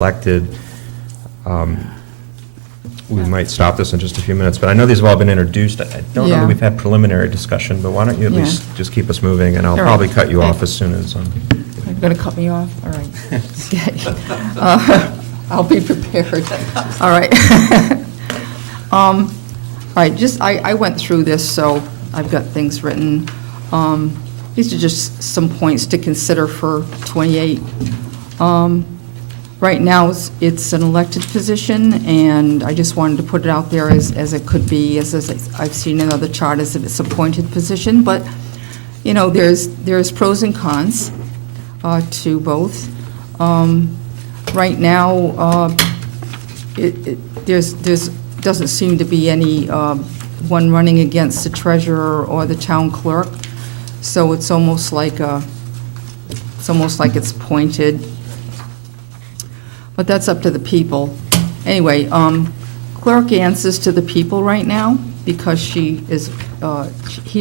elected. We might stop this in just a few minutes, but I know these have all been introduced. I don't know Yeah. that we've had preliminary discussion, but why don't you at Yeah. least just keep us moving, and I'll Sure. probably cut you off as soon as, You're going to cut me off? All right. Okay. I'll be prepared. All right. All right, I went through this, so I've got things written. These are just some points to consider for 28. Right now, it's an elected position, and I just wanted to put it out there as it could be, as I've seen in other charters, that it's appointed position, but, you know, there's pros and cons to both. Right now, doesn't seem to be any one running against the treasurer or the town clerk, so it's almost like it's appointed. But that's up to the people. Anyway, clerk answers to the people right now because he or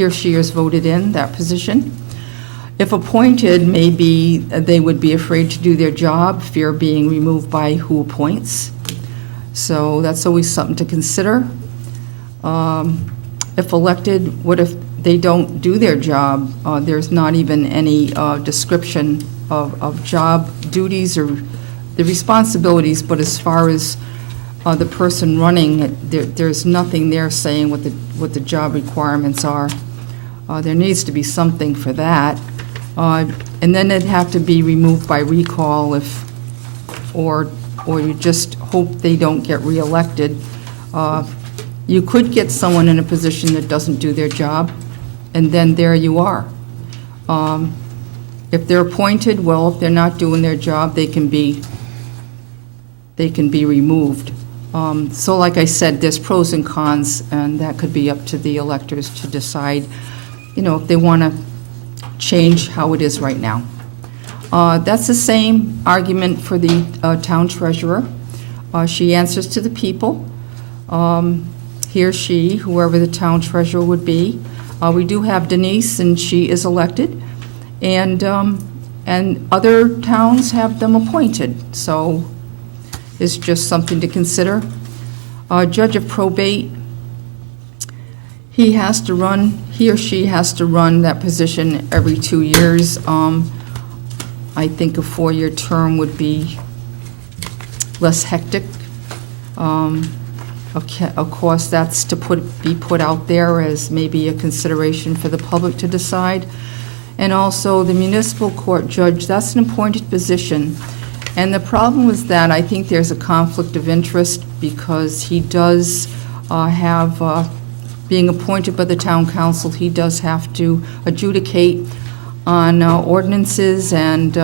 she is voted in that position. If appointed, maybe they would be afraid to do their job, fear of being removed by who appoints. So that's always something to consider. If elected, what if they don't do their job? There's not even any description of job duties or the responsibilities, but as far as the person running, there's nothing there saying what the job requirements are. There needs to be something for that. And then it'd have to be removed by recall or you just hope they don't get reelected. You could get someone in a position that doesn't do their job, and then there you are. If they're appointed, well, if they're not doing their job, they can be removed. So like I said, there's pros and cons, and that could be up to the electors to decide, you know, if they want to change how it is right now. That's the same argument for the town treasurer. She answers to the people. He or she, whoever the town treasurer would be. We do have Denise, and she is elected, and other towns have them appointed, so it's just something to consider. Judge of probate, he or she has to run that position every 2 years. I think a 4-year term would be less hectic. Of course, that's to be put out there as maybe a consideration for the public to decide. And also, the municipal court judge, that's an appointed position. And the problem with that, I think there's a conflict of interest because he does have, being appointed by the town council, he does have to adjudicate on ordinances and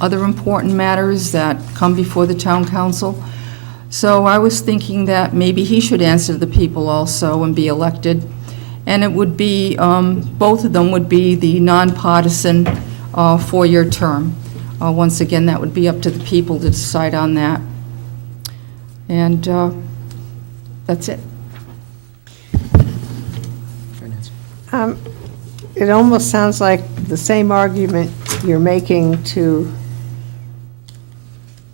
other important matters that come before the town council. So I was thinking that maybe he should answer to the people also and be elected. And it would be, both of them would be the nonpartisan 4-year term. Once again, that would be up to the people to decide on that. And that's it. It almost sounds like the same argument you're making to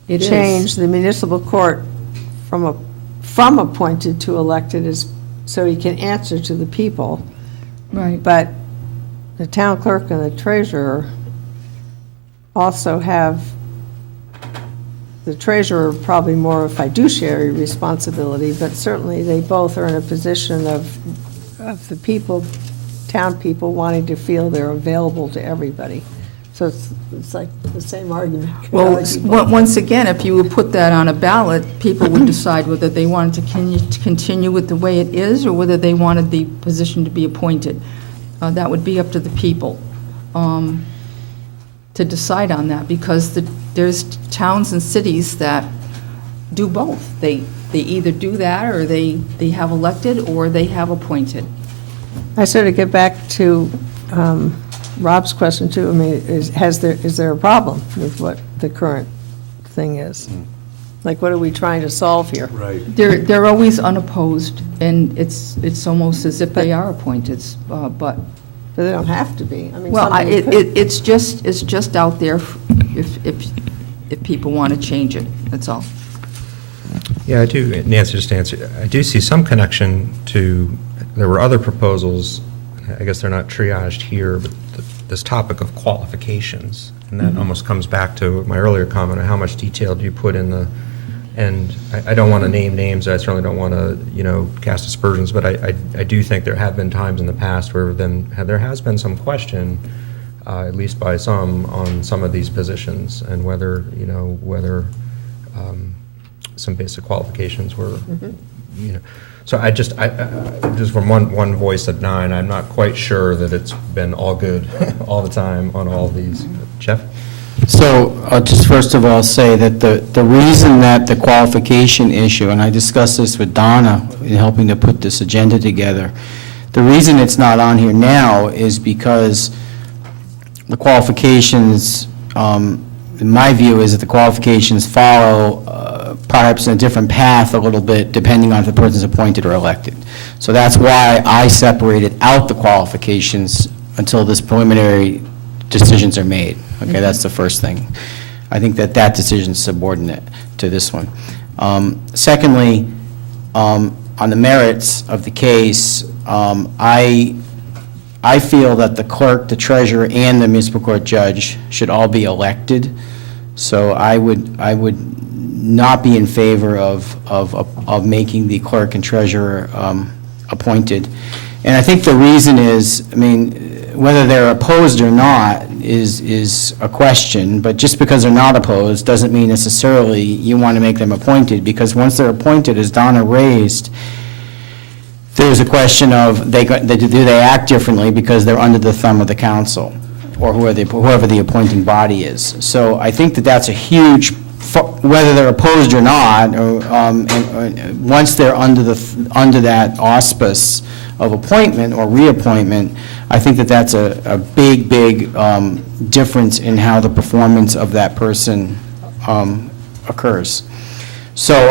It is. change the municipal court from appointed to elected is so he can answer to the people. Right. But the town clerk and the treasurer also have, the treasurer probably more of fiduciary responsibility, but certainly they both are in a position of the people, town people wanting to feel they're available to everybody. So it's like the same argument. Well, once again, if you would put that on a ballot, people would decide whether they wanted to continue with the way it is or whether they wanted the position to be appointed. That would be up to the people to decide on that, because there's towns and cities that do both. They either do that, or they have elected, or they have appointed. I sort of get back to Rob's question too. I mean, is there a problem with what the current thing is? Like, what are we trying to solve here? Right. They're always unopposed, and it's almost as if they are appointed, but, But they don't have to be. I mean, well, somebody could- it's just out there if if people want to change it, that's all. Yeah, I do, Nancy, just to answer, I do see some connection to, there were other proposals, I guess they're not triaged here, but this topic of qualifications, and that almost comes back to my earlier comment on how much detail do you put in the, and I don't want to name names, I certainly don't want to, cast aspersions, but I do think there have been times in the past where there has been some question, at least by some, on some of these positions, and whether some basic qualifications were, So I just from one voice at 9, I'm not quite sure that it's been all good all the time on all these. Jeff? So I'll just first of all say that the reason that the qualification issue, and I discussed this with Donna in helping to put this agenda together, the reason it's not on here now is because the qualifications, in my view, is that the qualifications follow perhaps in a different path a little bit, depending on if the person's appointed or elected. So that's why I separated out the qualifications until this preliminary decisions are made. Okay, that's the first thing. I think that decision's subordinate to this one. Secondly, on the merits of the case, I feel that the clerk, the treasurer, and the municipal court judge should all be elected. So I would not be in favor of making the clerk and treasurer appointed. And I think the reason is, whether they're opposed or not is a question, but just because they're not opposed doesn't mean necessarily you want to make them appointed, because once they're appointed, as Donna raised, there's a question of do they act differently because they're under the thumb of the council or whoever the appointing body is. So I think that's a huge, whether they're opposed or not, and once they're under that auspice of appointment or reappointment, I think that's a big difference in how the performance of that person occurs. So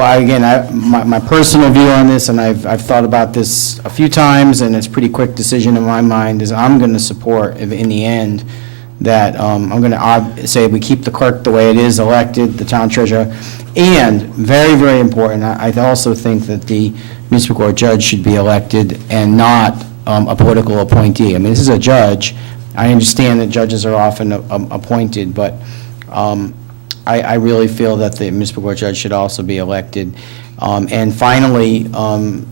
my personal view on this, and I've thought about this a few times, and it's a pretty quick decision in my mind, is I'm going to support, in the end, that I'm going to say we keep the clerk the way it is, elected, the town treasurer, and very, very important, I also think that the municipal court judge should be elected and not a political appointee. This is a judge. I understand that judges are often appointed, but I really feel that the municipal court judge should also be elected. And finally,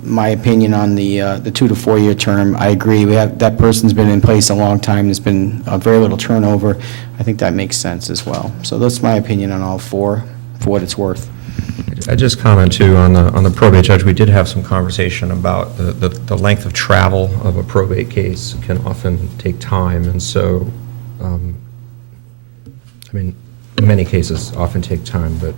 my opinion on the 2 to 4 year term, I agree. That person's been in place a long time. There's been very little turnover. I think that makes sense as well. So that's my opinion on all 4, for what it's worth. I just comment too on the probate judge. We did have some conversation about the length of travel of a probate case can often take time, and so in many cases often take time, but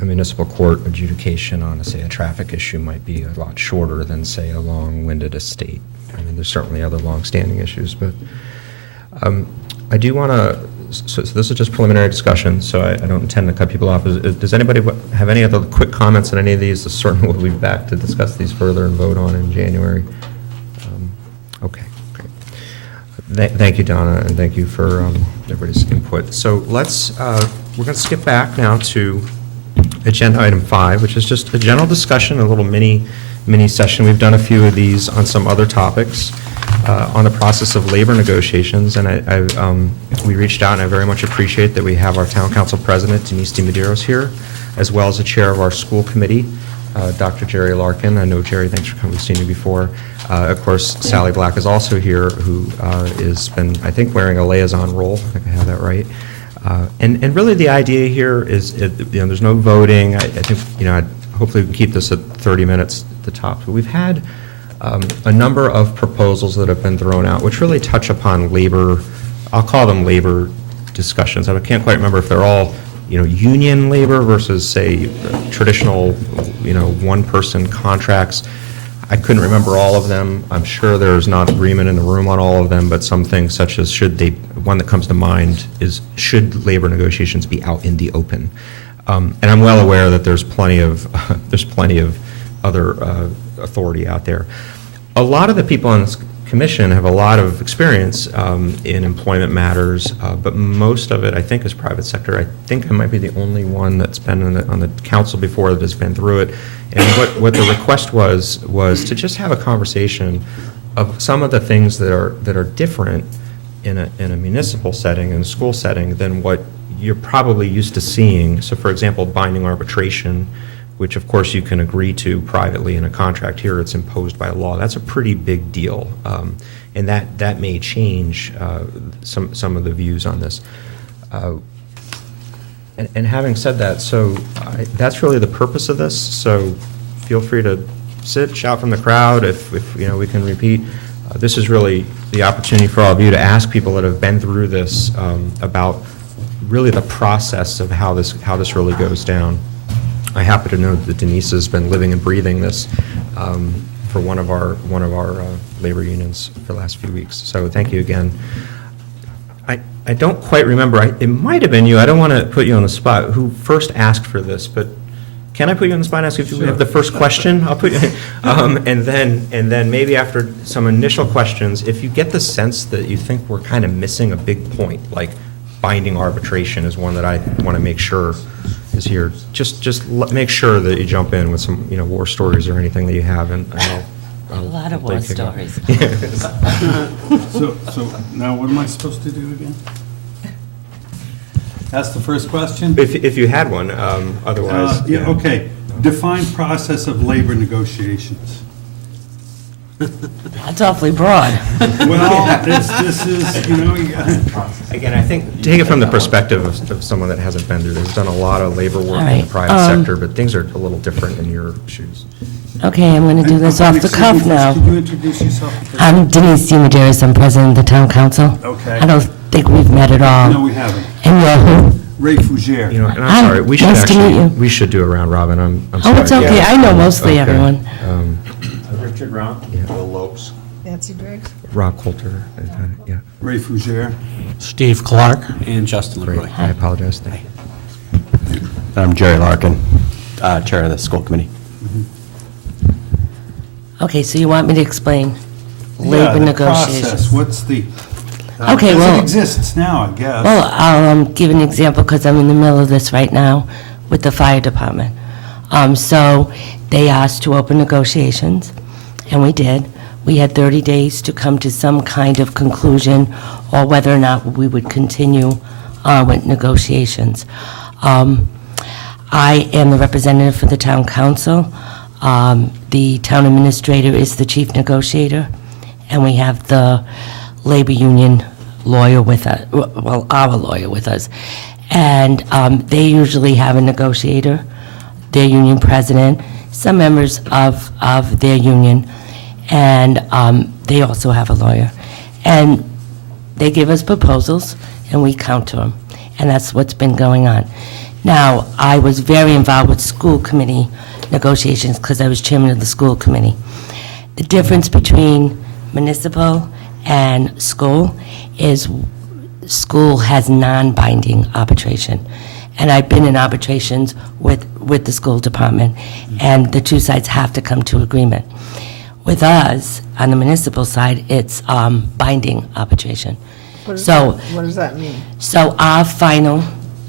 a municipal court adjudication on, say, a traffic issue might be a lot shorter than, say, a long-winded estate. There's certainly other long-standing issues, but I do want to, so this is just preliminary discussion, so I don't intend to cut people off. Does anybody have any other quick comments on any of these? Certainly we'll be back to discuss these further and vote on in January. Okay, great. Thank you, Donna, and thank you for everybody's input. So we're going to skip back now to agenda item 5, which is just a general discussion, a little mini session. We've done a few of these on some other topics on the process of labor negotiations, and we reached out, and I very much appreciate that we have our town council president, Denise DiMedeiros, here, as well as the chair of our school committee, Dr. Jerry Larkin. I know, Jerry, thanks for coming. We've seen you before. Of course, Sally Black is also here, who has been, I think, wearing a liaison role. I think I have that right. And really the idea here is, there's no voting. I think, hopefully we can keep this at 30 minutes at the top. But we've had a number of proposals that have been thrown out, which really touch upon labor, I'll call them labor discussions. I can't quite remember if they're all, union labor versus, say, traditional, one-person contracts. I couldn't remember all of them. I'm sure there's not agreement in the room on all of them, but some things such as one that comes to mind is, should labor negotiations be out in the open? And I'm well aware that there's plenty of other authority out there. A lot of the people on this commission have a lot of experience in employment matters, but most of it, I think, is private sector. I think I might be the only one that's been on the council before that has been through it. And what the request was to just have a conversation of some of the things that are different in a municipal setting, in a school setting, than what you're probably used to seeing. So, for example, binding arbitration, which of course you can agree to privately in a contract. Here it's imposed by law. That's a pretty big deal. And that may change some of the views on this. And having said that, so that's really the purpose of this. So feel free to sit, shout from the crowd if we can repeat. This is really the opportunity for all of you to ask people that have been through this about really the process of how this really goes down. I happen to know that Denise has been living and breathing this for one of our labor unions for the last few weeks. So thank you again. I don't quite remember. It might have been you. I don't want to put you on the spot. Who first asked for this? But can I put you on the spot and ask if you have the first question? I'll put you. And then maybe after some initial questions, if you get the sense that you think we're kind of missing a big point, like binding arbitration is one that I want to make sure is here. Just make sure that you jump in with some war stories or anything that you have, and I'll A lot of war stories. So now what am I supposed to do again? That's the first question? If you had one, otherwise. Yeah, okay. Define process of labor negotiations. That's awfully broad. Well, this is, you got. Again, I think, take it from the perspective of someone that hasn't been through this, done a lot of labor work All in the right, private sector, but things are a little different in your shoes. Okay, I'm going to do this off the Excuse me cuff first, now. Could you introduce yourself? I'm Denise DiMaderis, I'm president of the town council. Okay. I don't think we've met at all. No, we haven't. And you're who? Ray Fougere. And I'm Hi, sorry, we should nice to meet you. we should do a round robin, I'm Oh, sorry. it's okay, Yeah. I know mostly Okay. everyone. Richard Brown, Bill Lopes. Nancy Driggs? Rob Coulter, yeah, Ray Fougere. Steve Clark. And Justin great, LeBroy. I apologize, thank you. I'm Jerry Larkin, Chair of the School Committee. Okay, so you want me to explain Yeah, labor the negotiations? process, what's the, Okay, as well- it exists now, I guess. Well, I'll give an example because I'm in the middle of this right now with the fire department. So they asked to open negotiations, and we did. We had 30 days to come to some kind of conclusion or whether or not we would continue with negotiations. I am the representative for the town council. The town administrator is the chief negotiator, and we have the labor union lawyer with us, well, our lawyer with us. And they usually have a negotiator, their union president, some members of their union, and they also have a lawyer. And they give us proposals, and we counter them. And that's what's been going on. Now, I was very involved with school committee negotiations because I was chairman of the school committee. The difference between municipal and school is school has non-binding arbitration. And I've been in arbitrations with the school department, and the two sides have to come to agreement. With us, on the municipal side, it's binding arbitration. What So, does that mean?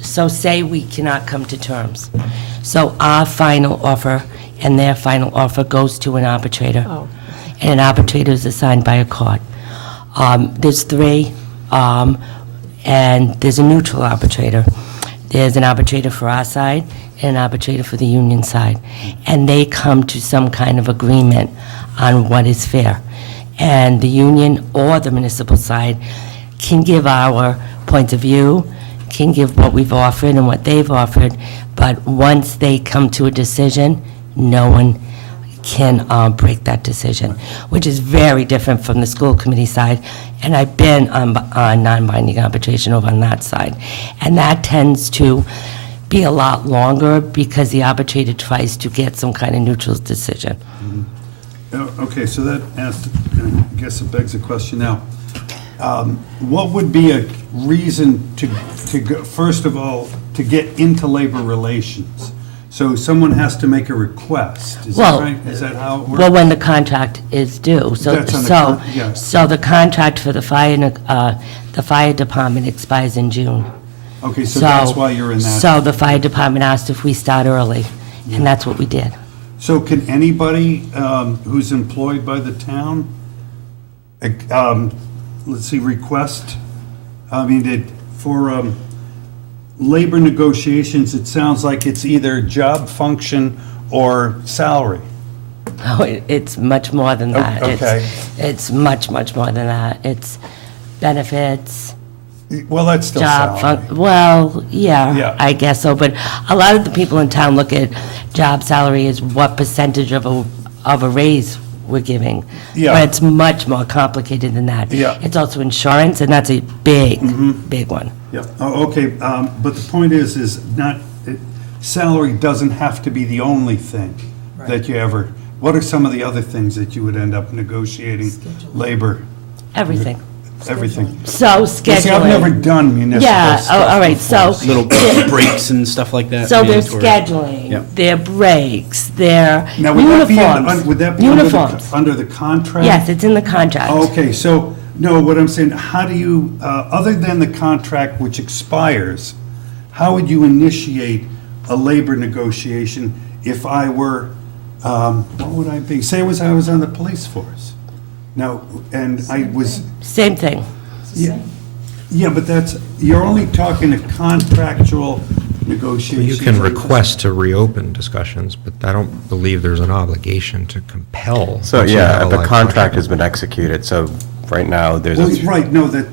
so say we cannot come to terms. So our final offer and their final offer goes to an arbitrator. Oh. And an arbitrator is assigned by a court. There's three, and there's a neutral arbitrator. There's an arbitrator for our side and an arbitrator for the union side. And they come to some kind of agreement on what is fair. And the union or the municipal side can give our points of view, can give what we've offered and what they've offered, but once they come to a decision, no one can break that decision, which is very different from the school committee side. And I've been on non-binding arbitration over on that side. And that tends to be a lot longer because the arbitrator tries to get some kind of neutral decision. Okay, so that I guess it begs a question now. What would be a reason to go, first of all, to get into labor relations? So someone has to make a request, is that Well, right? Is that how it works? Well, when the contract is due, so, That's on the so, con- yes. so the contract for the fire department expires in June. Okay, so that's why you're in that. So the fire department asked if we start early, and that's what we did. So can anybody who's employed by the town, let's see, request, for labor negotiations, it sounds like it's either job function or salary. Oh, it's much more than that. okay. It's much, much more than that. It's benefits, Well, that's still job, salary. well, Yeah. yeah, I guess so, but a lot of the people in town look at job salary as what percentage of a raise we're giving. Yeah. But it's much more complicated than that. Yeah. It's also insurance, and that's a big, big one. Yeah, oh, okay, but the point is salary doesn't have to be the only thing that you ever, what are some of the other things that you would end up negotiating? Labor, Everything. everything. So See, I've never scheduling. done municipal Yeah, stuff all right, so. before, Little breaks and stuff like that. So there's mandatory. scheduling, Yep. their breaks, their Now, would that be, uniforms. would that be under Uniforms. under the contract? Yes, it's in the contract. Okay, so, no, what I'm saying, how do you, other than the contract which expires, how would you initiate a labor negotiation if I were, what would I be? Say I was on the police force. Now, and I was, Same thing. yeah, but that's, you're only talking a contractual negotiation. You can request to reopen discussions, but I don't believe there's an obligation to compel. So, once you have yeah, a the live contract has been executed, so right now, there's Well, a, right, no, that,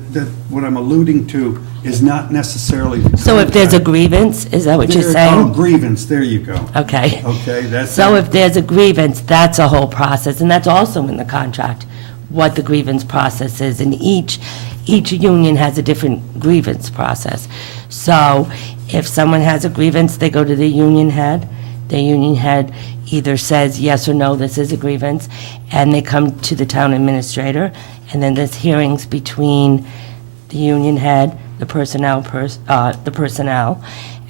what I'm alluding to is not necessarily the So if there's a contract. grievance, is that what you're Oh, saying? grievance, there you go. Okay. Okay, that's. So if there's a grievance, that's a whole process, and that's also in the contract, what the grievance process is, and each union has a different grievance process. So if someone has a grievance, they go to the union head either says yes or no, this is a grievance, and they come to the town administrator, and then there's hearings between the union head, the personnel,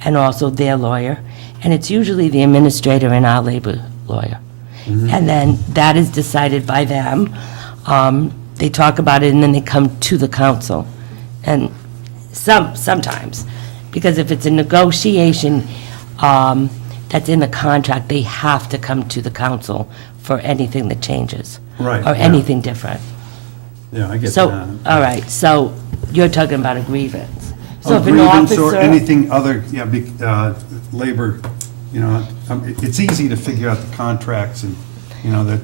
and also their lawyer, and it's usually the administrator and our labor lawyer. And then that is decided by them. They talk about it, and then they come to the council. And sometimes, because if it's a negotiation that's in the contract, they have to come to the council for anything that changes. Right, Or yeah. anything different. Yeah, I get So, that. all right, so you're talking about a grievance. So A if an grievance or officer- anything other, labor, it's easy to figure out the contracts and,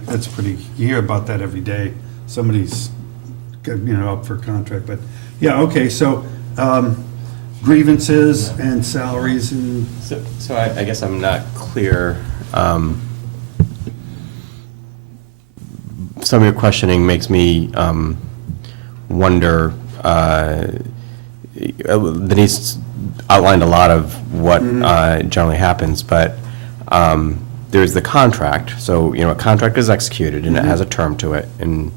that's pretty, you hear about that every day. Somebody's, up for contract, but, yeah, okay, so grievances and salaries and, so I guess I'm not clear. Some of your questioning makes me wonder, Denise outlined a lot of what generally happens, but there's the contract. So, a contract is executed and it has a term to it. In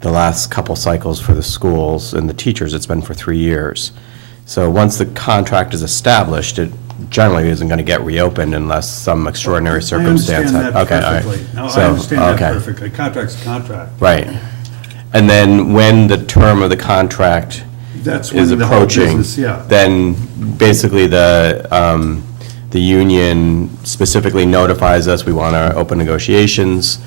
the last couple cycles for the schools and the teachers, it's been for 3 years. So once the contract is established, it generally isn't going to get reopened unless some extraordinary circumstance. I understand that Okay, all right. perfectly. No, I So, understand that okay. perfectly. Contract's a contract. Right. And then when the term of the contract That's when is the whole approaching, business, yeah. then basically the union specifically notifies us, we want to open negotiations.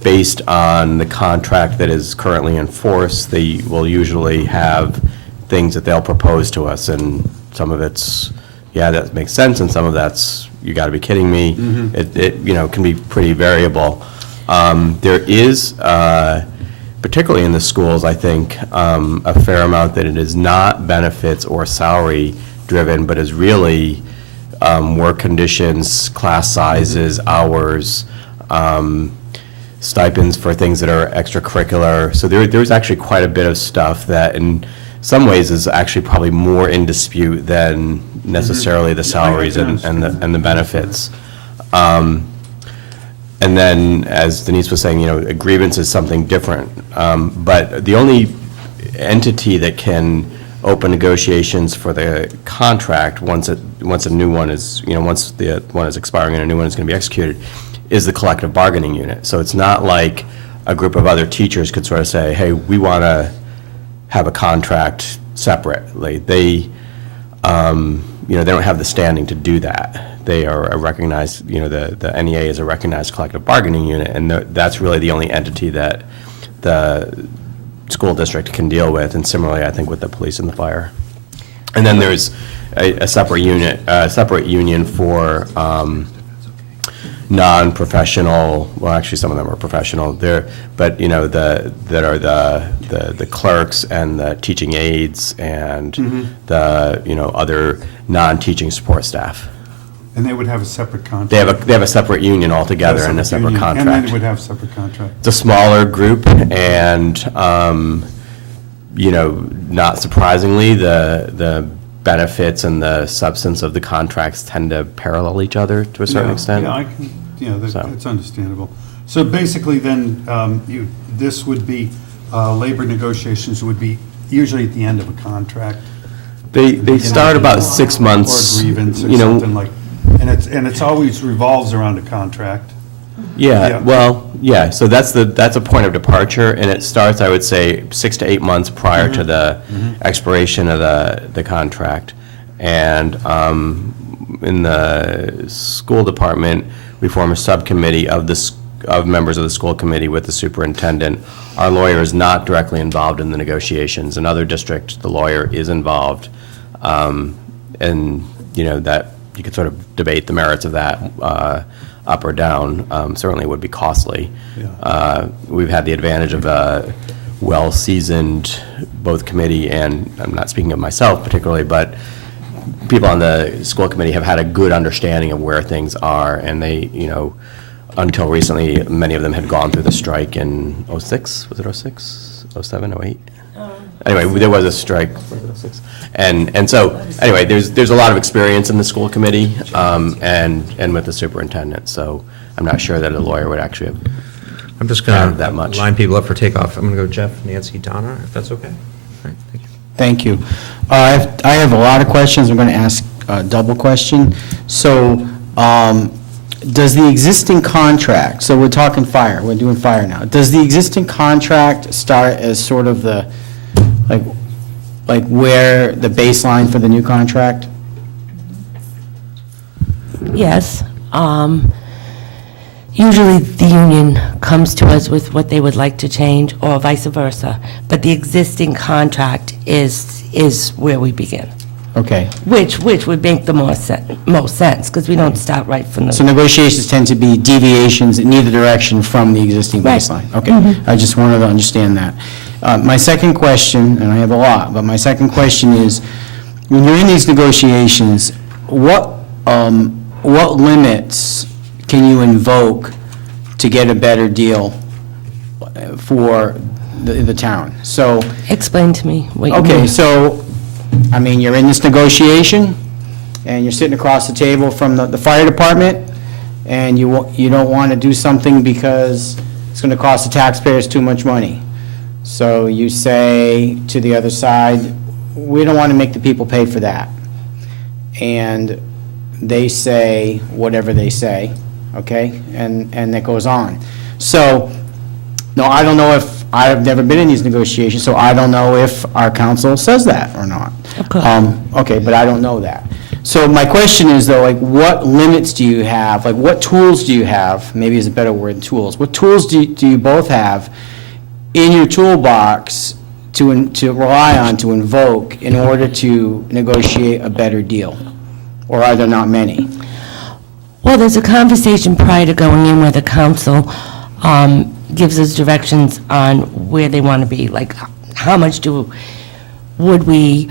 Based on the contract that is currently in force, they will usually have things that they'll propose to us, and some of it's, yeah, that makes sense, and some of that's, you got to be kidding me. It can be pretty variable. There is, particularly in the schools, I think, a fair amount that it is not benefits or salary driven, but is really work conditions, class sizes, hours, stipends for things that are extracurricular. So there's actually quite a bit of stuff that in some ways is actually probably more in dispute than necessarily the salaries and the benefits. And then, as Denise was saying, a grievance is something different. But the only entity that can open negotiations for the contract, once a new one is, once the one is expiring and a new one is going to be executed, is the collective bargaining unit. So it's not like a group of other teachers could sort of say, hey, we want to have a contract separately. They don't have the standing to do that. They are a recognized, the NEA is a recognized collective bargaining unit, and that's really the only entity that the school district can deal with, and similarly, I think, with the police and the fire. And then there's a separate union for non-professional, well, actually, some of them are professional, but, that are the clerks and the teaching aides and the, other non-teaching support staff. And they would have a separate contract. They have a separate union altogether and a separate union, contract. And then they would have a separate contract. It's a smaller group, and, not surprisingly, the benefits and the substance of the contracts tend to parallel each other to a certain extent. Yeah, So. that's understandable. So basically then, this would be, labor negotiations would be usually at the end of a contract. They start about 6 months. Or a grievance or you know, something like, and it's always revolves around a contract. Yeah, Yeah. well, yeah, so that's a point of departure, and it starts, I would say, 6 to 8 months prior to the expiration of the contract. And in the school department, we form a subcommittee of members of the school committee with the superintendent. Our lawyer is not directly involved in the negotiations. In other districts, the lawyer is involved. And, that you could sort of debate the merits of that up or down. Certainly would be costly. Yeah. We've had the advantage of a well-seasoned, both committee and, I'm not speaking of myself particularly, but people on the school committee have had a good understanding of where things are, and they, until recently, many of them had gone through the strike in '06, was it '06, '07, '08? Anyway, there was a strike, was it '06? And so, anyway, there's a lot of experience in the school committee, and with the superintendent, so I'm not sure that a lawyer would actually have. I'm just going Added that to much. line people up for takeoff. I'm going to go Jeff, Nancy, Donna, if that's okay. All right, thank you. Thank you. I have a lot of questions. I'm going to ask a double question. So, does the existing contract, so we're talking fire, we're doing fire now. Does the existing contract start as sort of the, like where the baseline for the new contract? Yes. Usually, the union comes to us with what they would like to change, or vice versa. But the existing contract is where we begin, Okay. which would make the most sense, because we don't start right from So the... negotiations tend to be deviations in either direction from the existing Right. baseline? Okay. I just wanted to understand that. My second question, and I have a lot, but my second question is, when you're in these negotiations, what limits can you invoke to get a better deal for the town? So, Explain to me what you mean. okay, so, I mean, you're in this negotiation, and you're sitting across the table from the fire department, and you don't want to do something because it's going to cost the taxpayers too much money. So you say to the other side, we don't want to make the people pay for that. And they say whatever they say, okay? And that goes on. So, no, I don't know if, I've never been in these negotiations, so I don't know if our council says that or not. Okay. Okay, but I don't know that. So my question is, though, like, what limits do you have? Like, what tools do you have? Maybe is a better word, tools. What tools do you both have in your toolbox to rely on, to invoke, in order to negotiate a better deal? Or are there not many? Well, there's a conversation prior to going in where the council gives us directions on where they want to be, like how much would we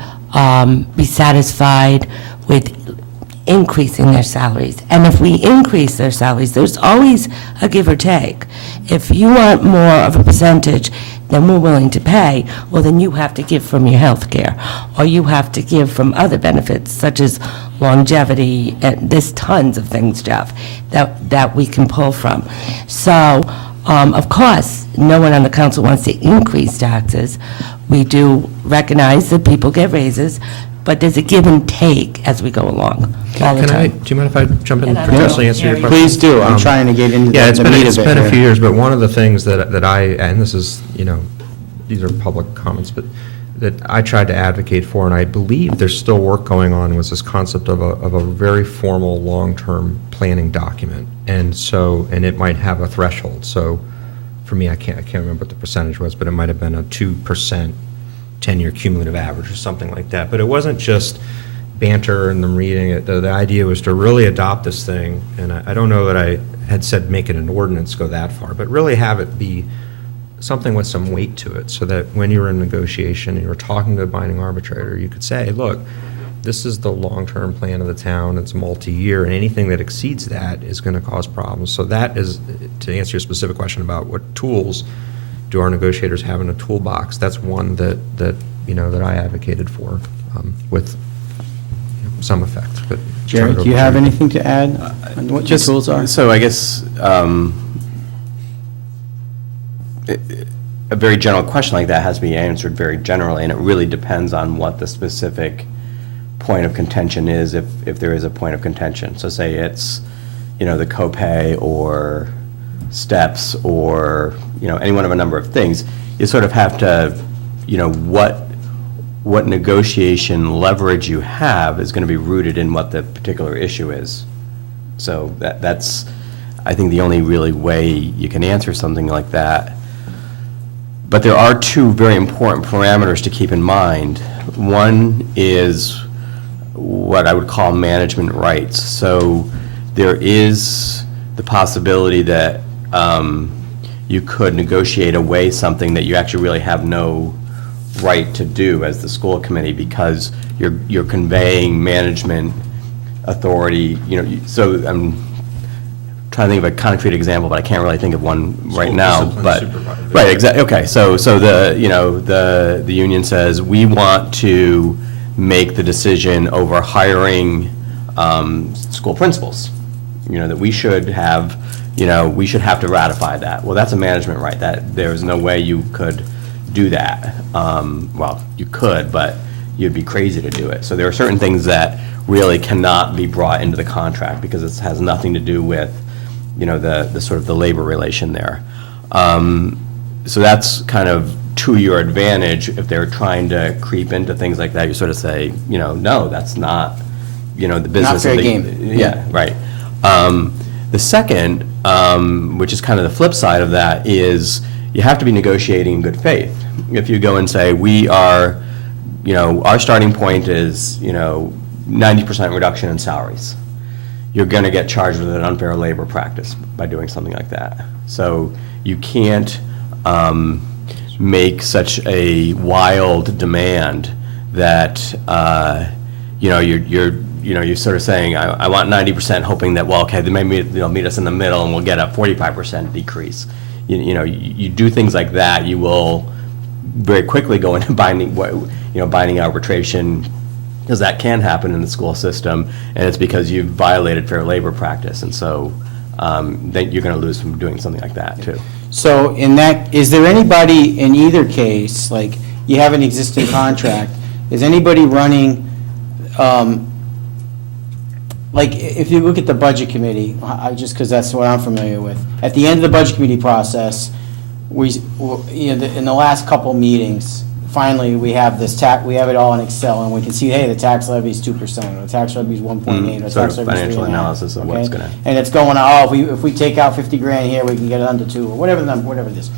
be satisfied with increasing their salaries? And if we increase their salaries, there's always a give or take. If you want more of a percentage than we're willing to pay, well, then you have to give from your health care, or you have to give from other benefits, such as longevity, and there's tons of things, Jeff, that we can pull from. So Of course, no one on the council wants to increase taxes. We do recognize that people get raises, but there's a give and take as we go along all the Can I, time. do you mind if I jump in And I to don't potentially answer your know, question? Please do, I'm trying to get into Yeah, it's the been, meat it's of it been a here. few years, but one of the things that I, and this is, these are public comments, but that I tried to advocate for, and I believe there's still work going on, was this concept of a very formal, long-term planning document. And so, and it might have a threshold. So for me, I can't remember what the percentage was, but it might have been a 2% 10-year cumulative average or something like that. But it wasn't just banter and them reading it. The idea was to really adopt this thing, and I don't know that I had said make it an ordinance go that far, but really have it be something with some weight to it, so that when you're in negotiation and you're talking to a binding arbitrator, you could say, look, this is the long-term plan of the town, it's multi-year, and anything that exceeds that is going to cause problems. So that is, to answer your specific question about what tools do our negotiators have in a toolbox, that's one that I advocated for, with some effect. But Jerry, do you have anything to add on what your Just, tools are? so I guess, a very general question like that has to be answered very generally, and it really depends on what the specific point of contention is, if there is a point of contention. So say it's, the copay or steps or, any one of a number of things. You sort of have to, what negotiation leverage you have is going to be rooted in what the particular issue is. So that's, I think, the only really way you can answer something like that. But there are two very important parameters to keep in mind. One is what I would call management rights. So there is the possibility that you could negotiate away something that you actually really have no right to do as the school committee, because you're conveying management authority. So I'm trying to think of a concrete example, but I can't really think of one right now. discipline But supervisor. right, exactly. Okay, so the union says we want to make the decision over hiring school principals. That we should have to ratify that. Well, that's a management right. That there's no way you could do that. Well, you could, but you'd be crazy to do it. So there are certain things that really cannot be brought into the contract because it has nothing to do with the sort of the labor relation there. So that's kind of to your advantage. If they're trying to creep into things like that, you sort of say, no, that's not, the business. fair of the, game. Yeah, right. The second, which is kind of the flip side of that, is you have to be negotiating in good faith. If you go and say, we are, our starting point is, 90% reduction in salaries, you're going to get charged with an unfair labor practice by doing something like that. So you can't make such a wild demand that you're sort of saying, I want 90%, hoping that, well, okay, they may meet us in the middle and we'll get a 45% decrease. You do things like that, you will very quickly go into binding arbitration, because that can happen in the school system, and it's because you've violated fair labor practice, and so then you're going to lose from doing something like that too. So is there anybody in either case, like you have an existing contract, is anybody running, like if you look at the budget committee, just because that's what I'm familiar with, at the end of the budget committee process, in the last couple meetings, finally, we have we have it all in Excel, and we can see, hey, the tax levy is 2%, or the tax levy is 1.8, or the Sort tax of levy is 3.5. financial analysis of what's okay? gonna- And it's going, if we take out 50 grand here, we can get it under 2, or whatever it is.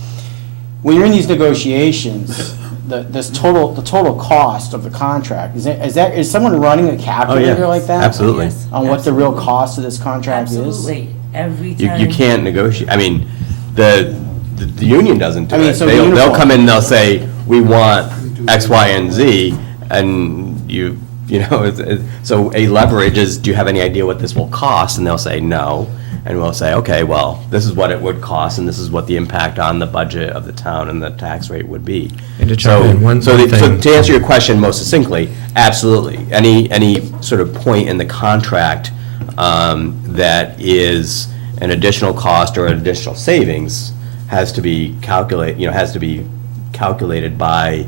When you're in these negotiations, the total cost of the contract, is someone running a calculator like that? Absolutely. Yes. On what the real cost of this contract is? Absolutely, every You time. can't negotiate, I mean, the union doesn't do I mean, it. so the They'll uniform- come in and they'll say, we want X, Y, and Z, and so a leverage is, do you have any idea what this will cost? And they'll say no, and we'll say, okay, well, this is what it would cost, and this is what the impact on the budget of the town and the tax rate would be. And to jump in, one So thing- to answer your question most succinctly, absolutely. Any sort of point in the contract that is an additional cost or an additional savings has to be calculated by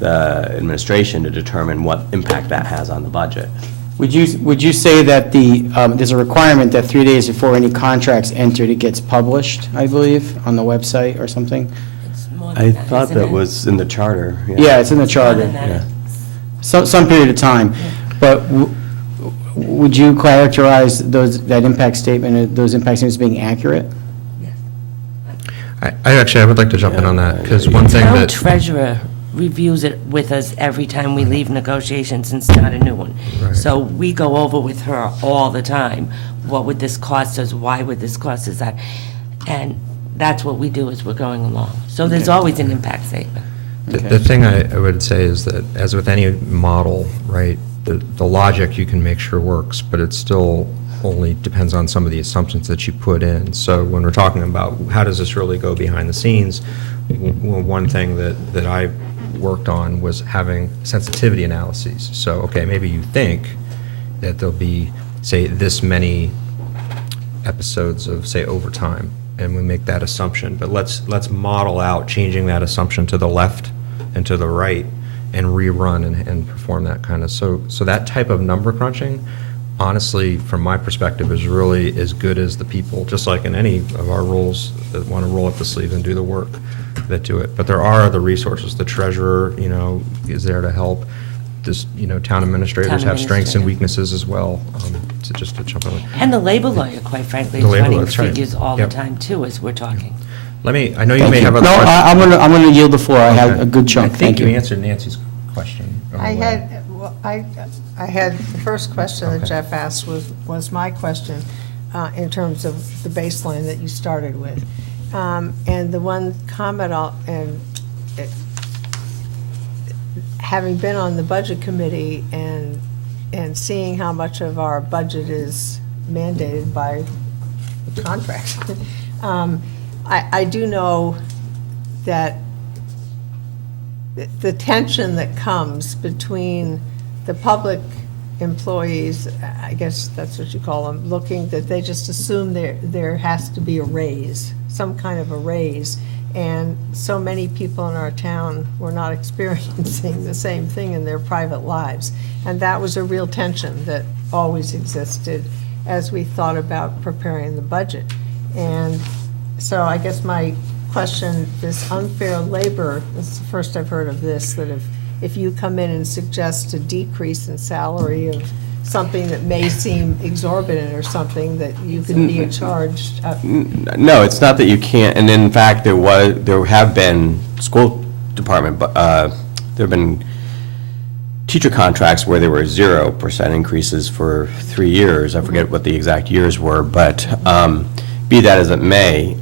the administration to determine what impact that has on the budget. Would you say that there's a requirement that 3 days before any contract's entered, it gets published, I believe, on the website or something? It's more I than thought isn't that it? was in the charter. Yeah, it's in the More charter, than that. Yeah. some period of time. But would you characterize that impact statement, those impact statements being accurate? I would like to jump in on that, because one thing Town that, treasurer reviews it with us every time we leave negotiations and start a new one. Right. So we go over with her all the time, what would this cost us, why would this cost us that? And that's what we do as we're going along. So there's always an impact statement. the thing I would say is that, as with any model, right, the logic you can make sure works, but it still only depends on some of the assumptions that you put in. So when we're talking about how does this really go behind the scenes, one thing that I worked on was having sensitivity analyses. So, okay, maybe you think that there'll be, say, this many episodes of, say, overtime, and we make that assumption, but let's model out changing that assumption to the left and to the right and rerun and perform that kind of, so that type of number crunching, honestly, from my perspective, is really as good as the people, just like in any of our roles that want to roll up the sleeves and do the work, that do it. But there are other resources. The treasurer, is there to help. This, town administrators have strengths and administrator. weaknesses as well, just to jump on. And the labor lawyer, quite frankly, The is labor running lawyer, that's right. figures all the Yep. time, too, as we're talking. I know you Thank may you. have other No, questions. I'm going to yield the floor. I have Okay. a good chunk. I Thank think you you. answered Nancy's question. I had, the first question that Okay. Jeff asked was my question, in terms of the baseline that you started with. And the one comment having been on the budget committee and seeing how much of our budget is mandated by contracts, I do know that the tension that comes between the public employees, I guess that's what you call them, looking, that they just assume there has to be a raise, some kind of a raise. And so many people in our town were not experiencing the same thing in their private lives. And that was a real tension that always existed as we thought about preparing the budget. And so I guess my question, this unfair labor, this is the first I've heard of this, that if you come in and suggest a decrease in salary of something that may seem exorbitant or something, that you could be charged. No, it's not that you can't, and in fact, there have been school department, there have been teacher contracts where there were 0% increases for 3 years. I forget what the exact years were, but be that as it may,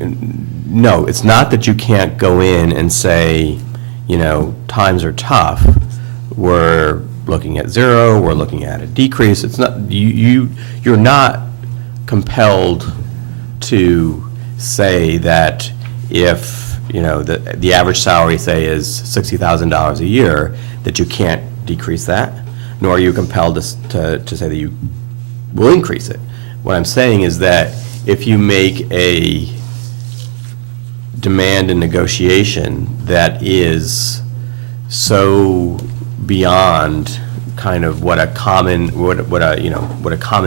no, it's not that you can't go in and say, times are tough. We're looking at 0, we're looking at a decrease. It's not, you're not compelled to say that if, the average salary, say, is $60,000 a year, that you can't decrease that, nor are you compelled to say that you will increase it. What I'm saying is that if you make a demand and negotiation that is so beyond kind of what a common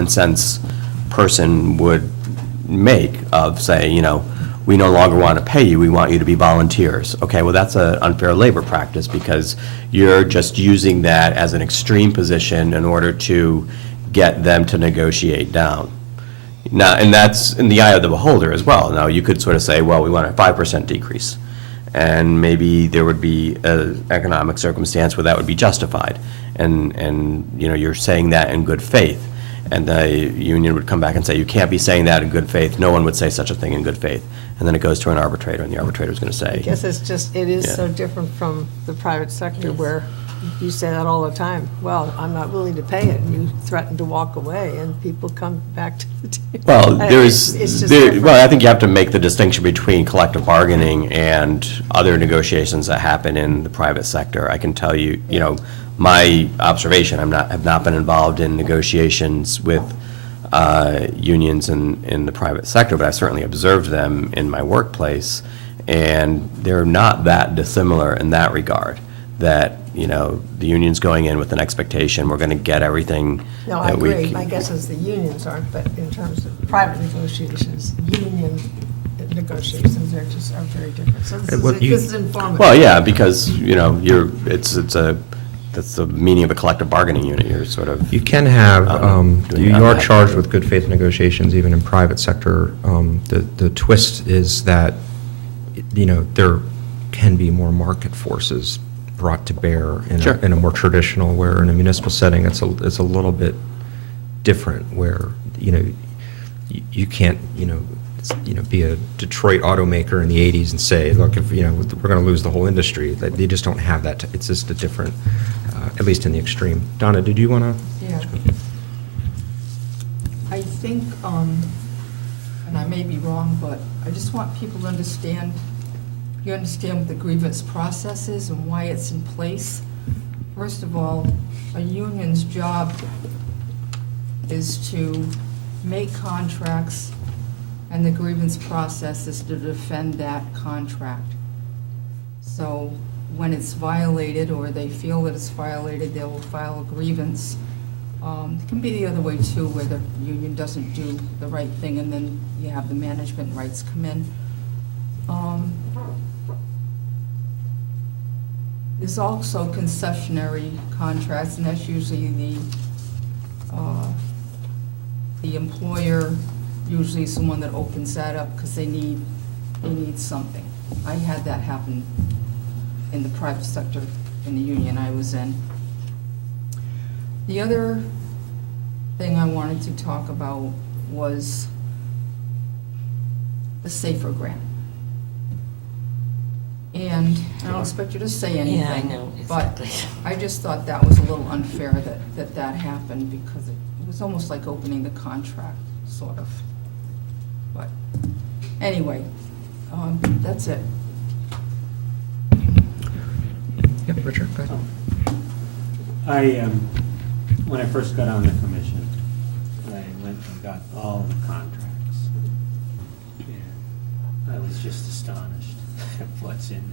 sense person would make of, say, we no longer want to pay you, we want you to be volunteers. Okay, well, that's an unfair labor practice because you're just using that as an extreme position in order to get them to negotiate down. Now, and that's in the eye of the beholder as well. Now, you could sort of say, well, we want a 5% decrease. And maybe there would be an economic circumstance where that would be justified. And you're saying that in good faith. And the union would come back and say, you can't be saying that in good faith. No one would say such a thing in good faith. And then it goes to an arbitrator, and the arbitrator is going to say. I guess it is Yeah. so different from the private sector where you say that all the time. Well, I'm not willing to pay it, and you threaten to walk away, and people come back to the table. Well, It's just different. well, I think you have to make the distinction between collective bargaining and other negotiations that happen in the private sector. I can tell you, my observation, have not been involved in negotiations with unions in the private sector, but I certainly observed them in my workplace. And they're not that dissimilar in that regard, that, the union's going in with an expectation, we're going to get everything No, I that we agree. can- My guess is the unions aren't, but in terms of private negotiations, union negotiations are very different. So Well, this you- is informative. Well, yeah, because, that's the meaning of a collective bargaining unit. You're sort of, You can have, doing you that. are charged with good faith negotiations even in private sector. The twist is that, there can be more market forces brought to bear Sure. in a more traditional, where in a municipal setting, it's a little bit different, where, you can't, be a Detroit automaker in the 80s and say, look, if, we're going to lose the whole industry. They just don't have that. It's just a different, at least in the extreme. Donna, did you want to? Yeah. I think, and I may be wrong, but I just want people to understand, you understand what the grievance process is and why it's in place. First of all, a union's job is to make contracts, and the grievance process is to defend that contract. So when it's violated, or they feel that it's violated, they will file a grievance. It can be the other way too, where the union doesn't do the right thing, and then you have the management rights come in. There's also concessionary contracts, and that's usually the employer usually is the one that opens that up because they need something. I had that happen in the private sector in the union I was in. The other thing I wanted to talk about was the SAFER grant. And I don't expect you to say anything. Yeah, I know, exactly. But I just thought that was a little unfair that happened, because it was almost like opening the contract, sort of. But anyway, that's it. Yep, Richard, go ahead. When I first got on the commission, I went and got all the contracts. And I was just astonished at what's in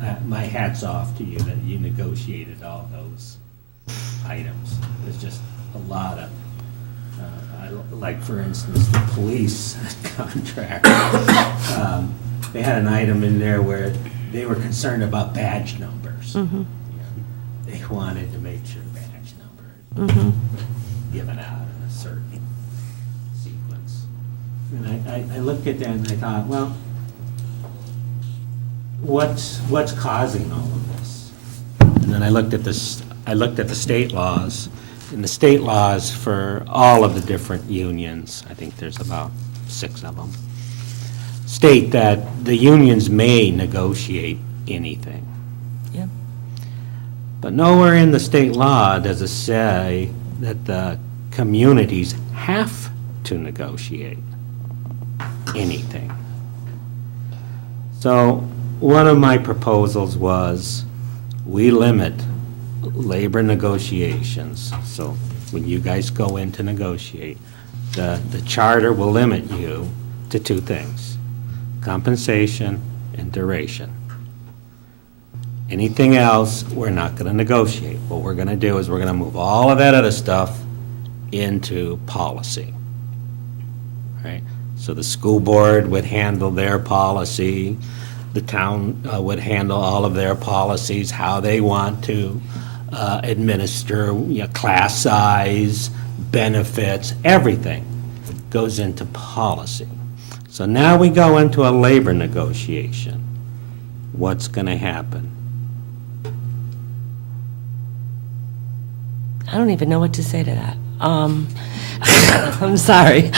there. My hat's off to you that you negotiated all those items. There's just a lot of, like, for instance, the police contract. They had an item in there where they were concerned about badge numbers. They wanted to make sure badge number given out in a certain sequence. And I looked at that and I thought, well, what's causing all of this? And then I looked at the state laws, and the state laws for all of the different unions, I think there's about 6 of them, state that the unions may negotiate anything. Yep. But nowhere in the state law does it say that the communities have to negotiate anything. So one of my proposals was we limit labor negotiations. So when you guys go in to negotiate, the charter will limit you to 2 things: compensation and duration. Anything else, we're not going to negotiate. What we're going to do is we're going to move all of that other stuff into policy. Right? So the school board would handle their policy, the town would handle all of their policies, how they want to administer, class size, benefits, everything goes into policy. So now we go into a labor negotiation. What's going to happen? I don't even know what to say to that. I'm sorry.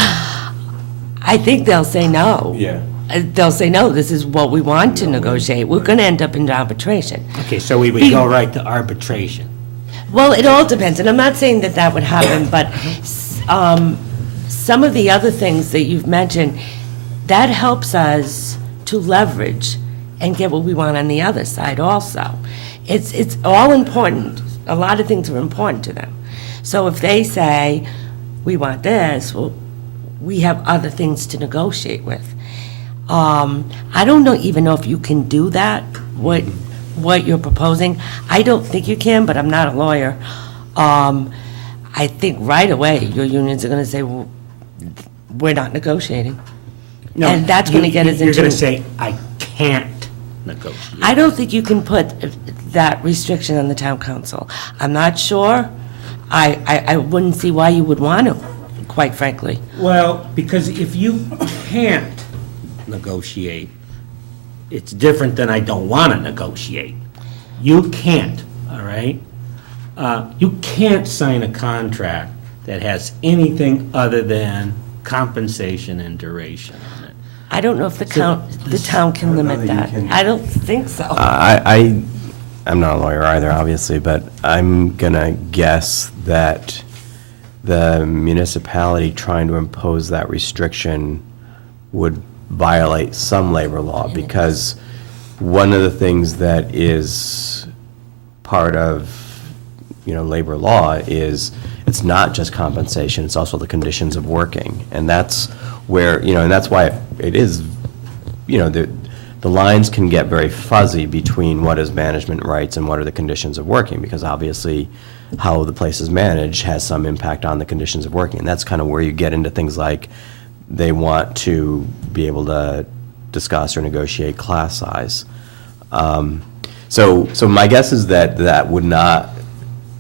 I think they'll say no. Yeah. They'll say, no, this is what we want to negotiate. We're going to end up in arbitration. Okay, so we would go right to arbitration. Well, it all depends, and I'm not saying that that would happen, but some of the other things that you've mentioned, that helps us to leverage and get what we want on the other side also. It's all important. A lot of things are important to them. So if they say, we want this, well, we have other things to negotiate with. I don't even know if you can do that, what you're proposing. I don't think you can, but I'm not a lawyer. I think right away, your unions are gonna say, well, we're not negotiating. No, And that's gonna get us You're into. gonna say, I can't negotiate. I don't think you can put that restriction on the town council. I'm not sure. I wouldn't see why you would want to, quite frankly. Well, because if you can't negotiate, it's different than I don't want to negotiate. You can't, all right? You can't sign a contract that has anything other than compensation and duration on it. I don't know if the town can limit that. I don't think so. I'm not a lawyer either, obviously, but I'm gonna guess that the municipality trying to impose that restriction would violate some labor law, because one of the things that is part of, labor law is, it's not just compensation, it's also the conditions of working. And that's where, and that's why it is, the lines can get very fuzzy between what is management rights and what are the conditions of working, because obviously how the place is managed has some impact on the conditions of working. And that's kind of where you get into things like they want to be able to discuss or negotiate class size. So my guess is that would not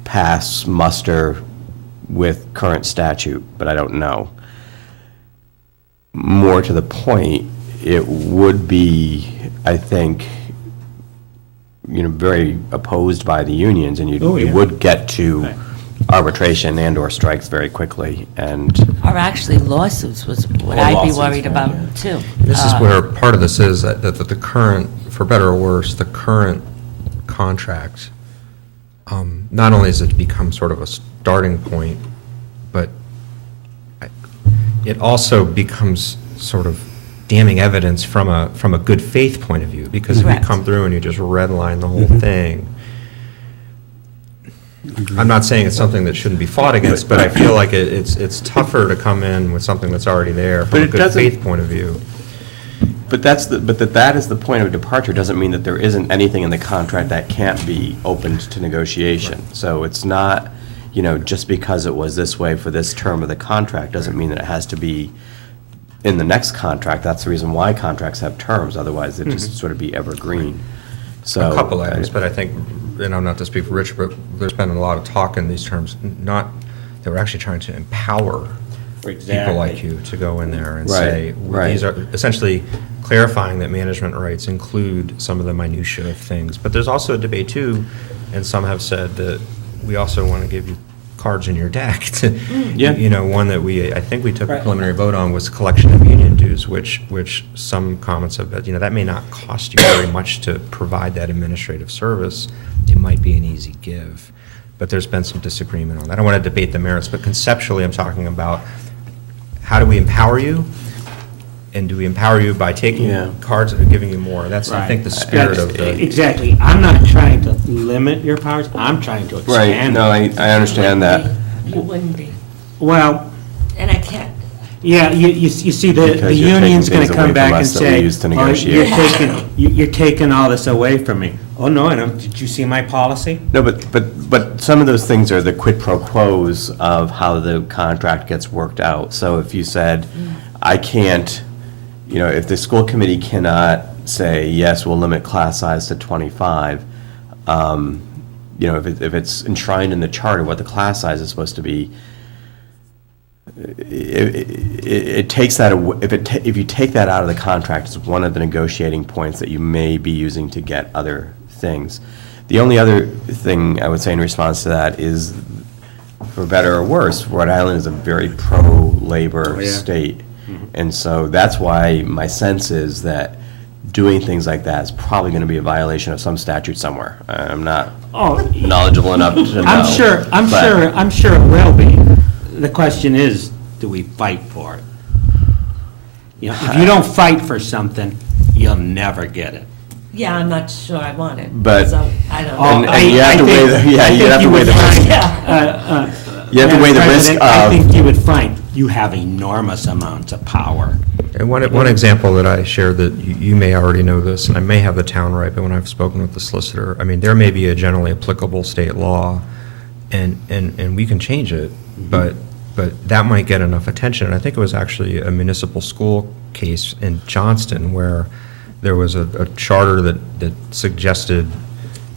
pass muster with current statute, but I don't know. More to the point, it would be, I think, very opposed by the unions, and Oh, you yeah. would get to Right. arbitration and/or strikes very quickly, and Or actually lawsuits was what Or I'd be lawsuits, worried right, about, yeah. too. This is where part of this is that the current, for better or worse, the current contract, not only has it become sort of a starting point, but it also becomes sort of damning evidence from a good faith point of view, because if you Correct. come through and you just redline the whole thing, I'm not saying it's something that shouldn't be fought against, but I feel like it's tougher to come in with something that's already there But from a it good doesn't- faith point of view. But that is the point of departure, doesn't mean that there isn't anything in the contract that can't be opened to negotiation. So it's not, just because it was this way for this term of the contract, doesn't mean that it has to be in the next contract. That's the reason why contracts have terms, otherwise they'd just sort of be evergreen. So A couple items, but I think, not to speak for Richard, but there's been a lot of talk in these terms, not, that we're actually trying to empower people like Exactly. you to go in there and Right, say, right. these are essentially clarifying that management rights include some of the minutia of things. But there's also a debate too, and some have said that we also want to give you cards in your deck to, Yeah. one that I think we took a Right. preliminary vote on was collection of union dues, which some comments have, that may not cost you very much to provide that administrative service. It might be an easy give. But there's been some disagreement on that. I don't want to debate the merits, but conceptually, I'm talking about how do we empower you? And do we empower you by taking Yeah. cards and giving you more? That's, I think, the spirit of the. Exactly. I'm not trying to limit your powers, I'm trying to Right, expand. no, them. I understand that. You wouldn't be. Well, And I can't. yeah, you see, the Because you're union's taking gonna things come away back from and us that we say, use to "Oh, negotiate." you're taking all this away from me. Oh, no, I don't. Did you see my policy? No, but some of those things are the quid pro quos of how the contract gets worked out. So if you said, I can't, if the school committee cannot say, yes, we'll limit class size to 25, if it's enshrined in the charter what the class size is supposed to be, it takes that, if you take that out of the contract, it's one of the negotiating points that you may be using to get other things. The only other thing I would say in response to that is, for better or worse, Rhode Island is a very pro-labor Oh, yeah. state. And so that's why my sense is that doing things like that is probably going to be a violation of some statute somewhere. I'm not Oh, knowledgeable enough to know. I'm sure it will be. The question is, do we fight for it? If you don't fight for something, you'll never get it. Yeah, I'm not sure I want it. But- So, I don't Oh, know. And you have to weigh the, I think you have to you weigh would the risk. find- Yeah. You have to weigh the risk Madam President, I of, think you would find, you have enormous amounts of power. And one example that I shared that you may already know this, and I may have the town right, but when I've spoken with the solicitor, I mean, there may be a generally applicable state law, and we can change it, but that might get enough attention. And I think it was actually a municipal school case in Johnston where there was a charter that suggested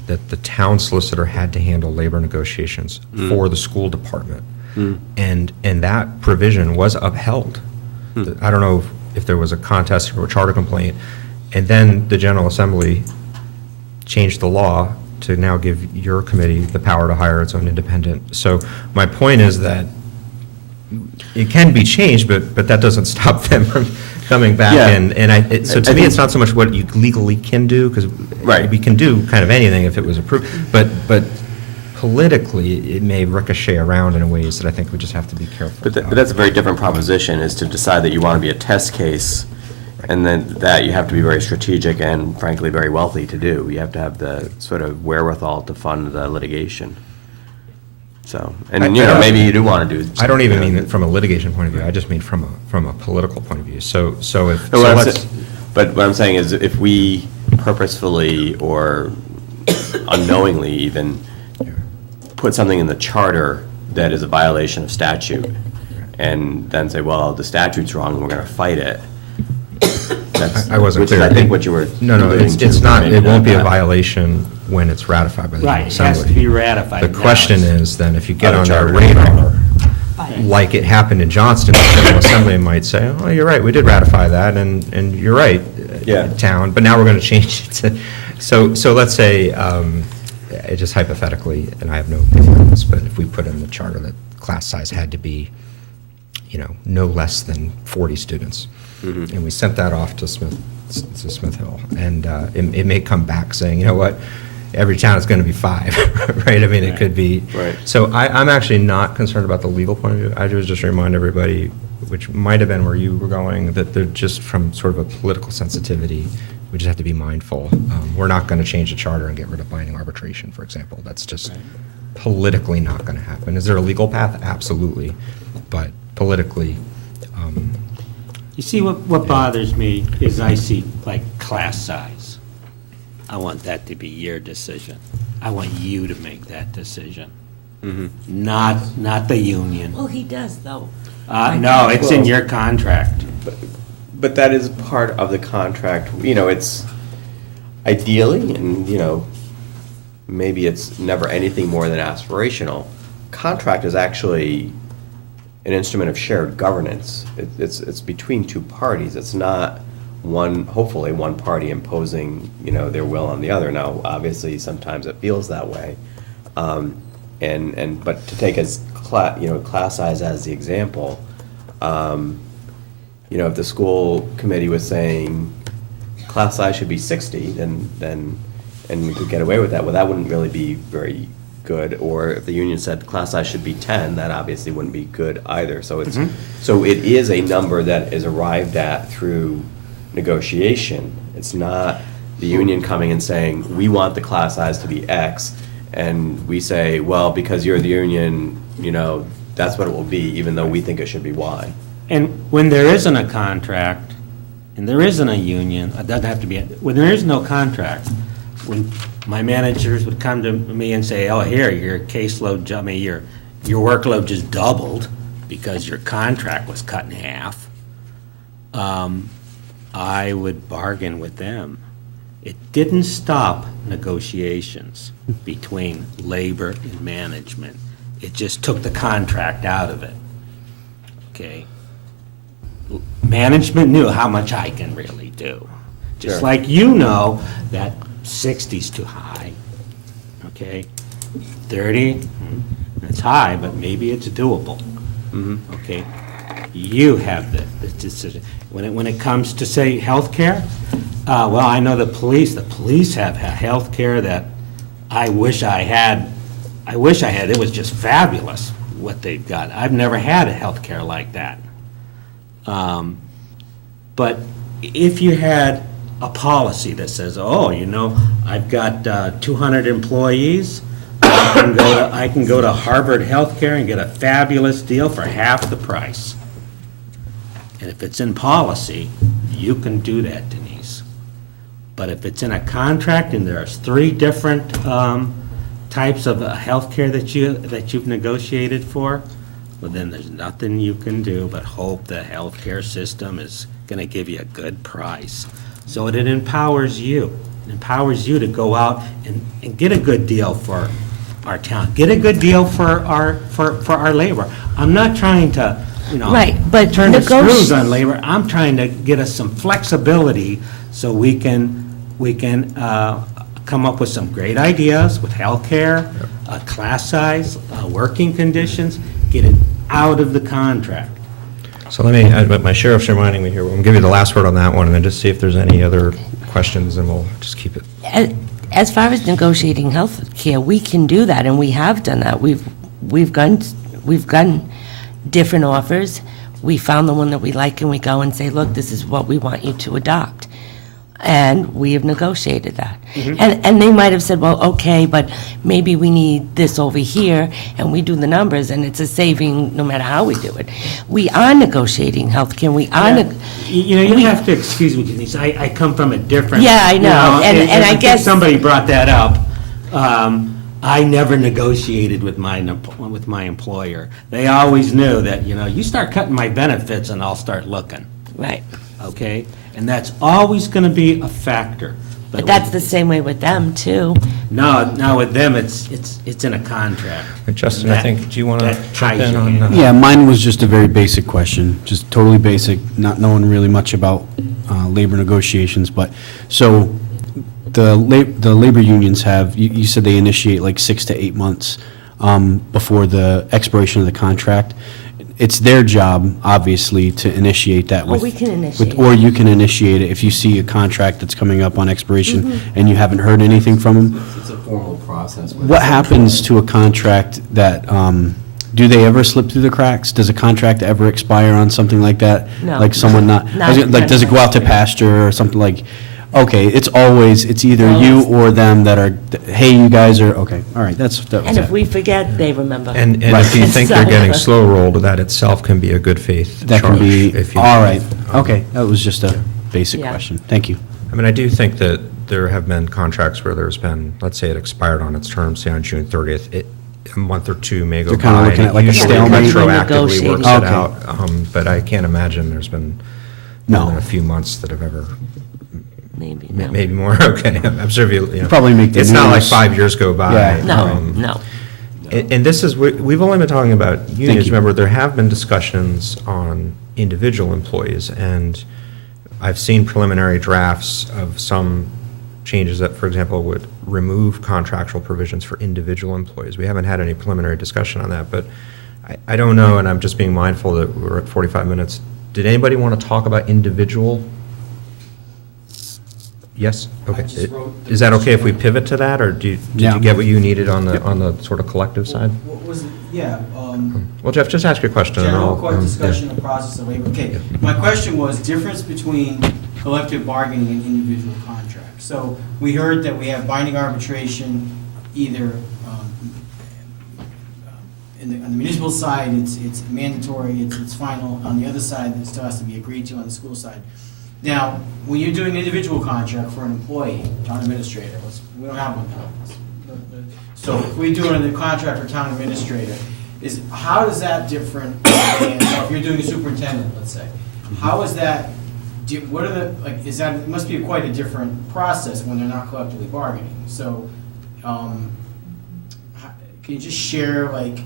that the town solicitor had to handle labor negotiations for the school department. And that provision was upheld. I don't know if there was a contest or a charter complaint, and then the General Assembly changed the law to now give your committee the power to hire its own independent. So my point is that it can be changed, but that doesn't stop them from coming back. Yeah. So to me, it's not so much what you legally can do, because Right. we can do kind of anything if it was approved, but politically, it may ricochet around in ways that I think we just have to be careful But about. that's a very different proposition, is to decide that you want to be a test case, and then that you have to be very strategic and frankly, very wealthy to do. You have to have the sort of wherewithal to fund the litigation. So, and maybe you do want to do. I don't even mean it from a litigation point of view, I just mean from a political point of view. So if, so No, what I'm let's, sa- But what I'm saying is, if we purposefully or unknowingly even put something in the charter that is a violation of statute, and then say, well, the statute's wrong, and we're going to fight it, that's, I wasn't which is, clear. I think, what you were No, alluding it's to, not, maybe it won't be a that. violation when it's ratified by the Right, General it has to Assembly. be ratified. The now. question is then, if you get Other on their charters. radar, like it happened in Johnston, the General Assembly might say, oh, you're right, we did ratify that, and you're right, Yeah. town, but now we're going to change it to, so let's say, just hypothetically, and I have no opinion on this, but if we put in the charter that class size had to be, no less than 40 students, and we sent that off to Smith Hill, and it may come back saying, you know what, every town is going to be 5, right? I mean, it could be. Right. So I'm actually not concerned about the legal point of view. I was just remind everybody, which might have been where you were going, that they're just from sort of a political sensitivity, we just have to be mindful. We're not going to change the charter and get rid of binding arbitration, for example. That's just politically not going to happen. Is there a legal path? Absolutely. But politically, You see, what bothers me is I see like class size. I want that to be your decision. I want you to make that decision. Not the union. Well, he does, though. No, it's in your contract. But that is part of the contract, it's ideally, and, maybe it's never anything more than aspirational. Contract is actually an instrument of shared governance. It's between two parties. It's not hopefully one party imposing, their will on the other. Now, obviously, sometimes it feels that way. But to take class size as the example, if the school committee was saying class size should be 60, then we could get away with that. Well, that wouldn't really be very good. Or if the union said class size should be 10, that obviously wouldn't be good either. So it is a number that is arrived at through negotiation. It's not the union coming and saying, we want the class size to be X, and we say, well, because you're the union, that's what it will be, even though we think it should be Y. And when there isn't a contract, and there isn't a union, it doesn't have to be, when there is no contract, when my managers would come to me and say, oh, here, your caseload, your workload just doubled because your contract was cut in half, I would bargain with them. It didn't stop negotiations between labor and management. It just took the contract out of it. Okay? Management knew how much I can really do. Just Sure. like you know that 60's too high, okay? 30, it's high, but maybe it's doable. Okay? You have the decision. When it comes to, say, healthcare, well, I know the police have healthcare that I wish I had. It was just fabulous what they've got. I've never had a healthcare like that. But if you had a policy that says, oh, I've got 200 employees, I can go to Harvard Healthcare and get a fabulous deal for half the price. And if it's in policy, you can do that, Denise. But if it's in a contract and there's 3 different types of healthcare that you've negotiated for, well, then there's nothing you can do but hope the healthcare system is going to give you a good price. So it empowers you. It empowers you to go out and get a good deal for our town. Get a good deal for our labor. I'm not trying to, Right, but turn the screws on labor. I'm trying to get us some flexibility so we can come up with some great ideas with healthcare, class size, working conditions, get it out of the contract. So let me, but my sheriff's reminding me here, we'll give you the last word on that one, and then just see if there's any other questions, and we'll just keep it. As far as negotiating health care, we can do that, and we have done that. We've gotten different offers. We found the one that we like, and we go and say, look, this is what we want you to adopt. And we have negotiated that. And they might have said, well, okay, but maybe we need this over here, and we do the numbers, and it's a saving no matter how we do it. We are negotiating healthcare. We are. You have to excuse me, Denise. I come from a different. Yeah, I know. And I think guess somebody brought that up. I never negotiated with my employer. They always knew that, you start cutting my benefits and I'll start looking, Right. okay? And that's always going to be a factor. But that's the same way with them, too. No, with them, it's in a contract. Justin, I think, do you want to That jump ties in you on? in. Yeah, mine was just a very basic question, just totally basic, not knowing really much about labor negotiations, but, so, the labor unions have, you said they initiate like 6 to 8 months before the expiration of the contract. It's their job, obviously, to initiate that Or with. we can initiate Or you can initiate it if you see a contract that's coming up on expiration and you haven't heard anything from them. It's a formal process. What happens to a contract that, do they ever slip through the cracks? Does a contract ever expire on something like that? No. Like someone not, like, does it go out to pasture or something like, okay, it's either you or them that are, hey, you guys are, okay, all right, that was And if it. we forget, they remember. And Right. if you think they're getting So- slow rolled, that itself can be a good faith That can charge. be, if you- all right, okay, that was just a basic Yeah. question. Thank you. I mean, I do think that there have been contracts where there's been, let's say it expired on its term, say on June 30th, a month or two may go They're by. kinda looking and at like a usually stalemate. retroactively works it Okay. out, but I can't imagine there's been No. more than a few months that have ever, Maybe, no. maybe more, okay, I'm sure you know. Probably make the It's not like news. 5 years go by. Yeah. No, no. And this is, we've only been talking about unions. you. Remember, there have been discussions on individual employees, and I've seen preliminary drafts of some changes that, for example, would remove contractual provisions for individual employees. We haven't had any preliminary discussion on that, but I don't know, and I'm just being mindful that we're at 45 minutes. Did anybody want to talk about individual? Yes? Okay. Is that okay if we pivot to that, or did Yeah. you get what you needed on the sort of collective side? What was, yeah, Well, Jeff, just ask your question. and general I'll, core yeah. discussion of process of labor. Okay, my question was difference between collective bargaining and individual contracts. So we heard that we have binding arbitration, either on the municipal side, it's mandatory, it's final. On the other side, it still has to be agreed to on the school side. Now, when you're doing an individual contract for an employee, town administrator, we don't have one now. So if we do a contract for town administrator, how is that different than, so if you're doing a superintendent, let's say, how is that, what are the, like, it must be quite a different process when they're not collectively bargaining. So, can you just share, like,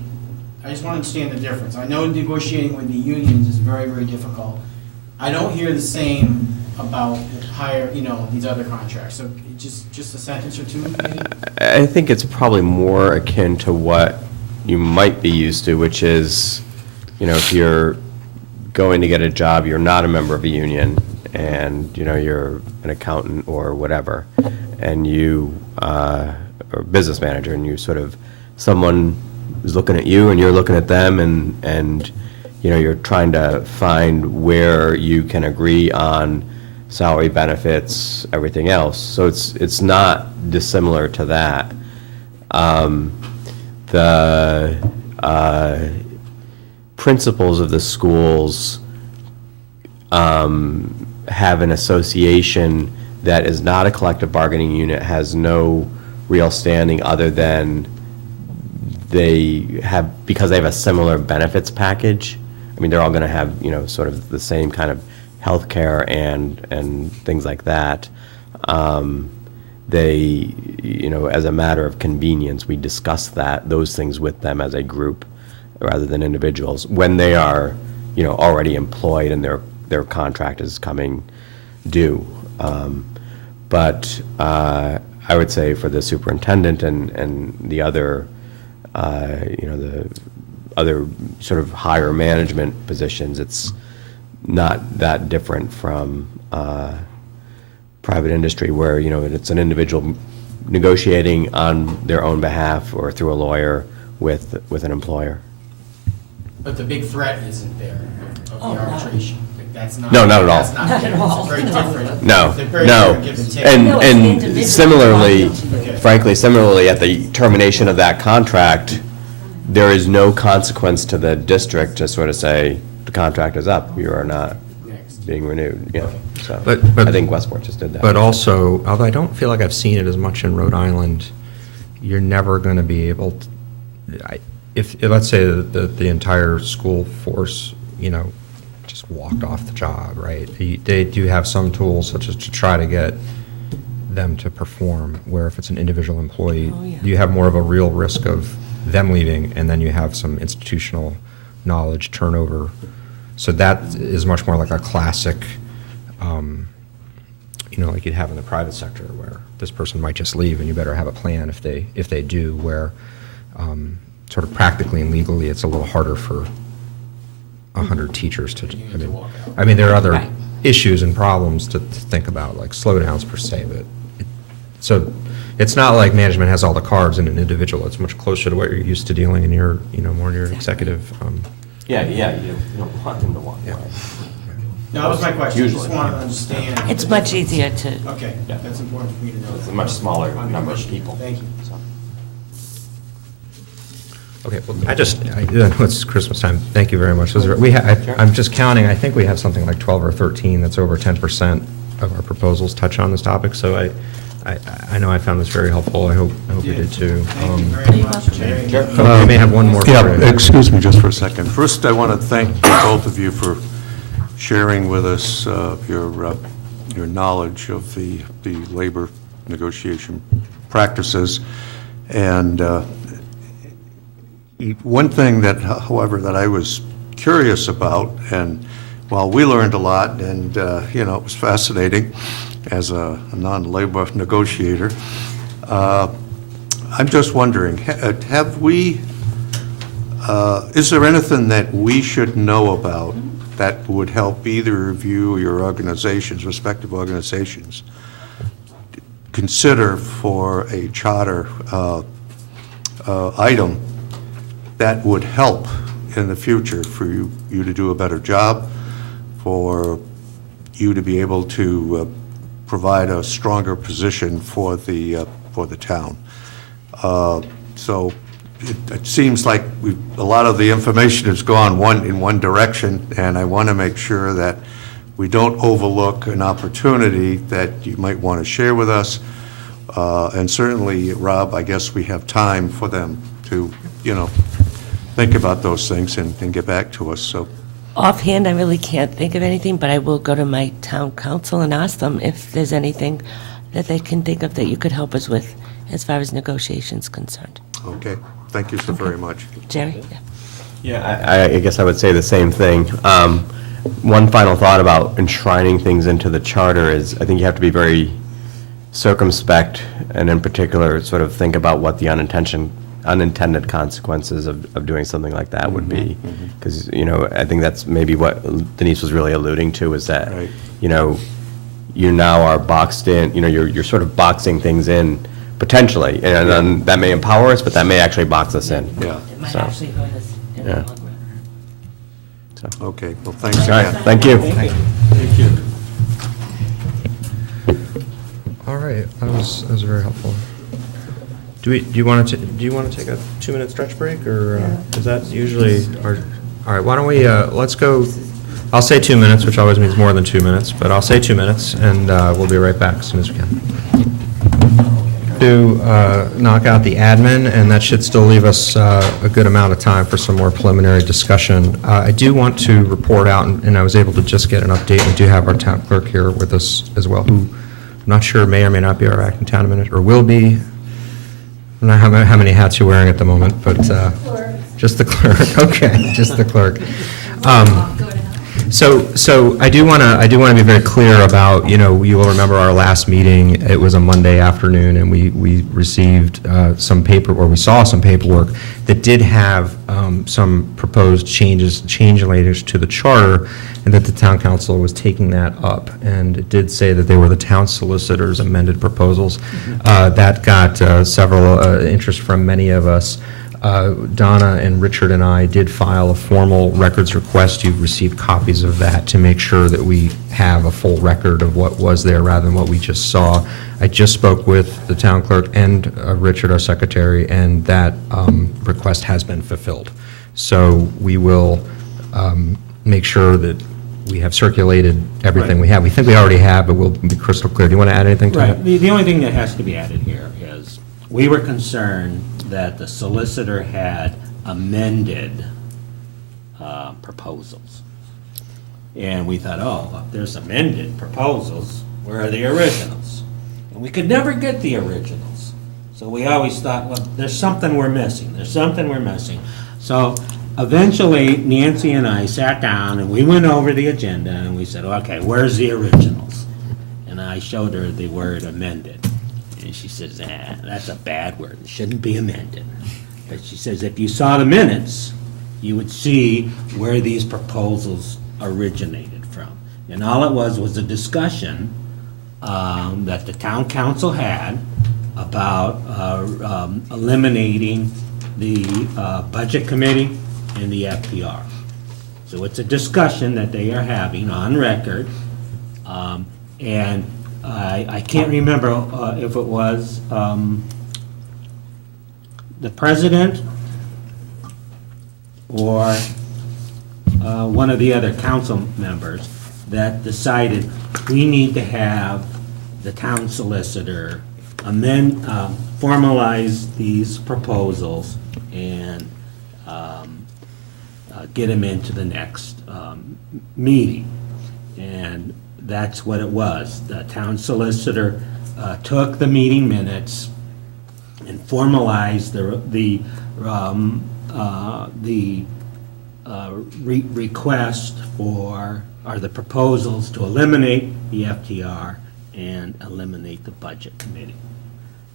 I just want to understand the difference. I know negotiating with the unions is very, very difficult. I don't hear the same about these other contracts. So just a sentence or two, maybe? I think it's probably more akin to what you might be used to, which is, if you're going to get a job, you're not a member of a union, and, you're an accountant or whatever, and you are a business manager, and you sort of, someone is looking at you, and you're looking at them, and you're trying to find where you can agree on salary, benefits, everything else. So it's not dissimilar to that. The principals of the schools have an association that is not a collective bargaining unit, has no real standing other than because they have a similar benefits package. I mean, they're all going to have, sort of the same kind of healthcare and things like that. They, as a matter of convenience, we discuss those things with them as a group rather than individuals when they are, already employed and their contract is coming due. But I would say for the superintendent and the other, the other sort of higher management positions, it's not that different from private industry where, it's an individual negotiating on their own behalf or through a lawyer with an employer. But the big threat isn't there of the arbitration. Like, that's not. No, not at all. That's not there. It's very different. No, They're very no. different give and take. And similarly, Okay. frankly, similarly, at the termination of that contract, there is no consequence to the district to sort of say, the contract is up, you are not Next. being renewed, so. But- I think Westport just did that. But also, although I don't feel like I've seen it as much in Rhode Island, you're never going to be able to, if let's say that the entire school force, just walked off the job, right? They do have some tools such as to try to get them to perform, where if it's an individual employee, Oh, yeah. you have more of a real risk of them leaving, and then you have some institutional knowledge turnover. So that is much more like a classic, like you'd have in the private sector, where this person might just leave, and you better have a plan if they do, where sort of practically and legally, it's a little harder for 100 teachers to, I mean, there are other Right. issues and problems to think about, like slowdowns per se, but, so it's not like management has all the cards in an individual, it's much closer to what you're used to dealing in your, more in your executive. Yeah, you don't want them to walk away. No, that was my question. I just Usually. wanted to understand. It's much easier to, Okay, that's important for me to know. It's a much smaller On the number of mission. people. Thank you. Okay, well, it's Christmas time, thank you very much. I'm just counting, I think we have something like 12 or 13, that's over 10% of our proposals touch on this topic, so I know I found this very helpful, I hope we did too. Thank you very much. Very good. We may have one more. Yeah, for- excuse me just for a second. First, I want to thank both of you for sharing with us your knowledge of the labor negotiation practices. And one thing that, however, that I was curious about, and while we learned a lot, and, it was fascinating as a non-labor negotiator, I'm just wondering, have we, is there anything that we should know about that would help either of you or your organizations, respective organizations, consider for a charter item that would help in the future for you to do a better job, for you to be able to provide a stronger position for the town? So it seems like a lot of the information has gone in one direction, and I want to make sure that we don't overlook an opportunity that you might want to share with us. And certainly, Rob, I guess we have time for them to, think about those things and get back to us, so. offhand, I really can't think of anything, but I will go to my town council and ask them if there's anything that they can think of that you could help us with as far as negotiations concerned. Okay, thank you so very much. Jerry? Yeah. Yeah, I guess I would say the same thing. One final thought about enshrining things into the charter is, I think you have to be very circumspect, and in particular, sort of think about what the unintended consequences of doing something like that would be. Because, I think that's maybe what Denise was really alluding to, is that, Right. You now are boxed in, you're sort of boxing things in potentially, and then that may empower us, but that may actually box us in. Yeah, It might So, actually hurt us in the yeah. long run. okay, well, thanks All right, again. thank you. Thank you. All right, that was very helpful. Do you want to take a 2-minute stretch break, or is that usually our, all right, why don't we, let's go I'll say 2 minutes, which always means more than 2 minutes, but I'll say 2 minutes, and we'll be right back as soon as we can. To knock out the admin, and that should still leave us a good amount of time for some more preliminary discussion. I do want to report out, and I was able to just get an update. We do have our town clerk here with us as well, who I'm not sure may or may not be our acting town administrator, or will be. I don't know how many hats you're wearing at the moment, but just the clerk. Okay, just the clerk. So I do want to be very clear about, you will remember our last meeting, it was a Monday afternoon, and we received some paper, or we saw some paperwork that did have some proposed changes to the charter, and that the town council was taking that up. And it did say that they were the town solicitor's amended proposals. That got several interest from many of us. Donna and Richard and I did file a formal records request. You've received copies of that to make sure that we have a full record of what was there rather than what we just saw. I just spoke with the town clerk and Richard, our secretary, and that request has been fulfilled. So we will make sure that we have circulated everything we have. We think we already have, but we'll be crystal clear. Do you want to add anything to that? Right, the only thing that has to be added here is, we were concerned that the solicitor had amended proposals. And we thought, oh, if there's amended proposals, where are the originals? And we could never get the originals. So we always thought, well, there's something we're missing, So eventually, Nancy and I sat down and we went over the agenda and we said, okay, where's the originals? And I showed her the word amended. And she says, that's a bad word, it shouldn't be amended. But she says, if you saw the minutes, you would see where these proposals originated from. And all it was a discussion that the town council had about eliminating the budget committee and the FTR. So it's a discussion that they are having on record, and I can't remember if it was the president or one of the other council members that decided we need to have the town solicitor formalize these proposals and get them into the next meeting. And that's what it was. The town solicitor took the meeting minutes and formalized the request for, or the proposals to eliminate the FTR and eliminate the budget committee.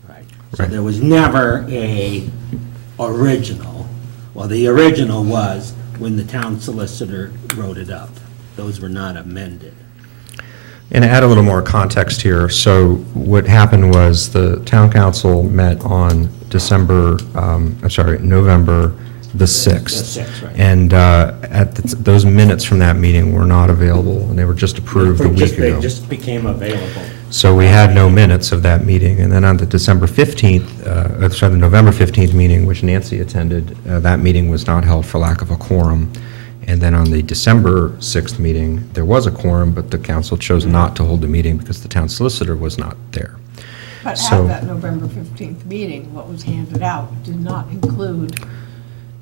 Right. So there was never a original. Well, the original was when the town solicitor wrote it up. Those were not amended. And to add a little more context here, so what happened was the town council met on November the 6th. The 6th, right. And those minutes from that meeting were not available, and they were just approved a week ago. They just became available. So we had no minutes of that meeting. And then on the the November 15th meeting, which Nancy attended, that meeting was not held for lack of a quorum. And then on the December 6th meeting, there was a quorum, but the council chose not to hold the meeting because the town solicitor was not there. But So- at that November 15th meeting, what was handed out did not include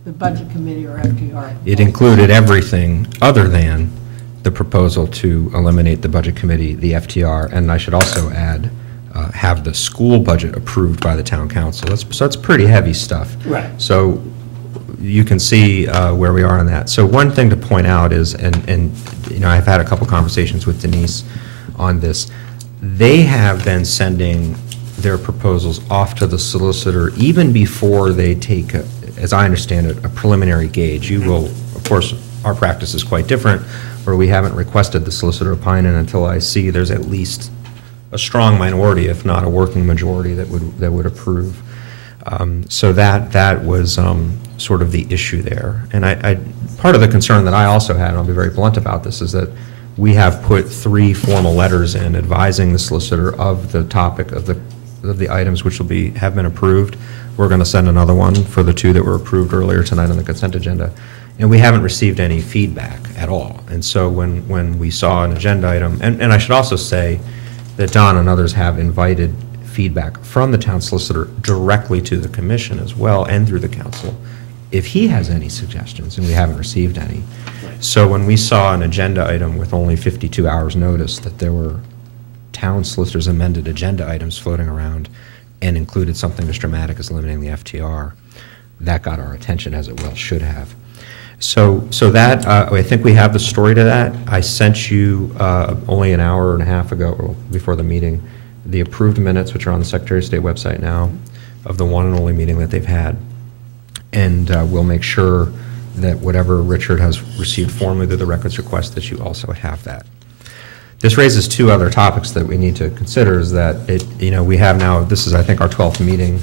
the budget committee or FTR. It included everything other than the proposal to eliminate the budget committee, the FTR, and I should also add, have the school budget approved by the town council. So that's pretty heavy stuff. Right. So you can see where we are on that. So one thing to point out is, and I've had a couple conversations with Denise on this, they have been sending their proposals off to the solicitor even before they take, as I understand it, a preliminary gauge. You will, of course, our practice is quite different, where we haven't requested the solicitor opine until I see there's at least a strong minority, if not a working majority, that would approve. So that was sort of the issue there. And part of the concern that I also had, and I'll be very blunt about this, is that we have put 3 formal letters in advising the solicitor of the topic of the items which have been approved. We're going to send another one for the 2 that were approved earlier tonight on the consent agenda. And we haven't received any feedback at all. And so when we saw an agenda item, and I should also say that Don and others have invited feedback from the town solicitor directly to the commission as well, and through the council, if he has any suggestions, and we haven't received any. So when we saw an agenda item with only 52 hours' notice that there were town solicitors' amended agenda items floating around and included something as dramatic as limiting the FTR, that got our attention, as it well should have. So that, I think we have the story to that. I sent you only an hour and a half ago, or before the meeting, the approved minutes, which are on the Secretary of State website now, of the one and only meeting that they've had. And we'll make sure that whatever Richard has received formally through the records request, that you also have that. This raises two other topics that we need to consider, is that we have now, this is, I think, our 12th meeting.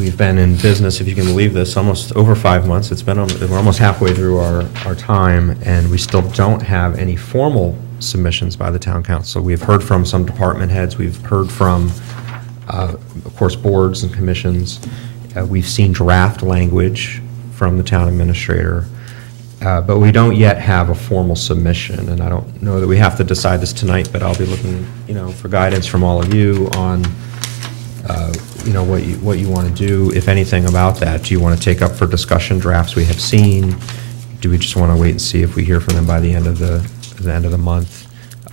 We've been in business, if you can believe this, almost over 5 months. We're almost halfway through our time, and we still don't have any formal submissions by the town council. We've heard from some department heads. We've heard from, of course, boards and commissions. We've seen draft language from the town administrator, but we don't yet have a formal submission. And I don't know that we have to decide this tonight, but I'll be looking, for guidance from all of you on what you want to do, if anything, about that. Do you want to take up for discussion drafts we have seen? Do we just want to wait and see if we hear from them by the end of the month?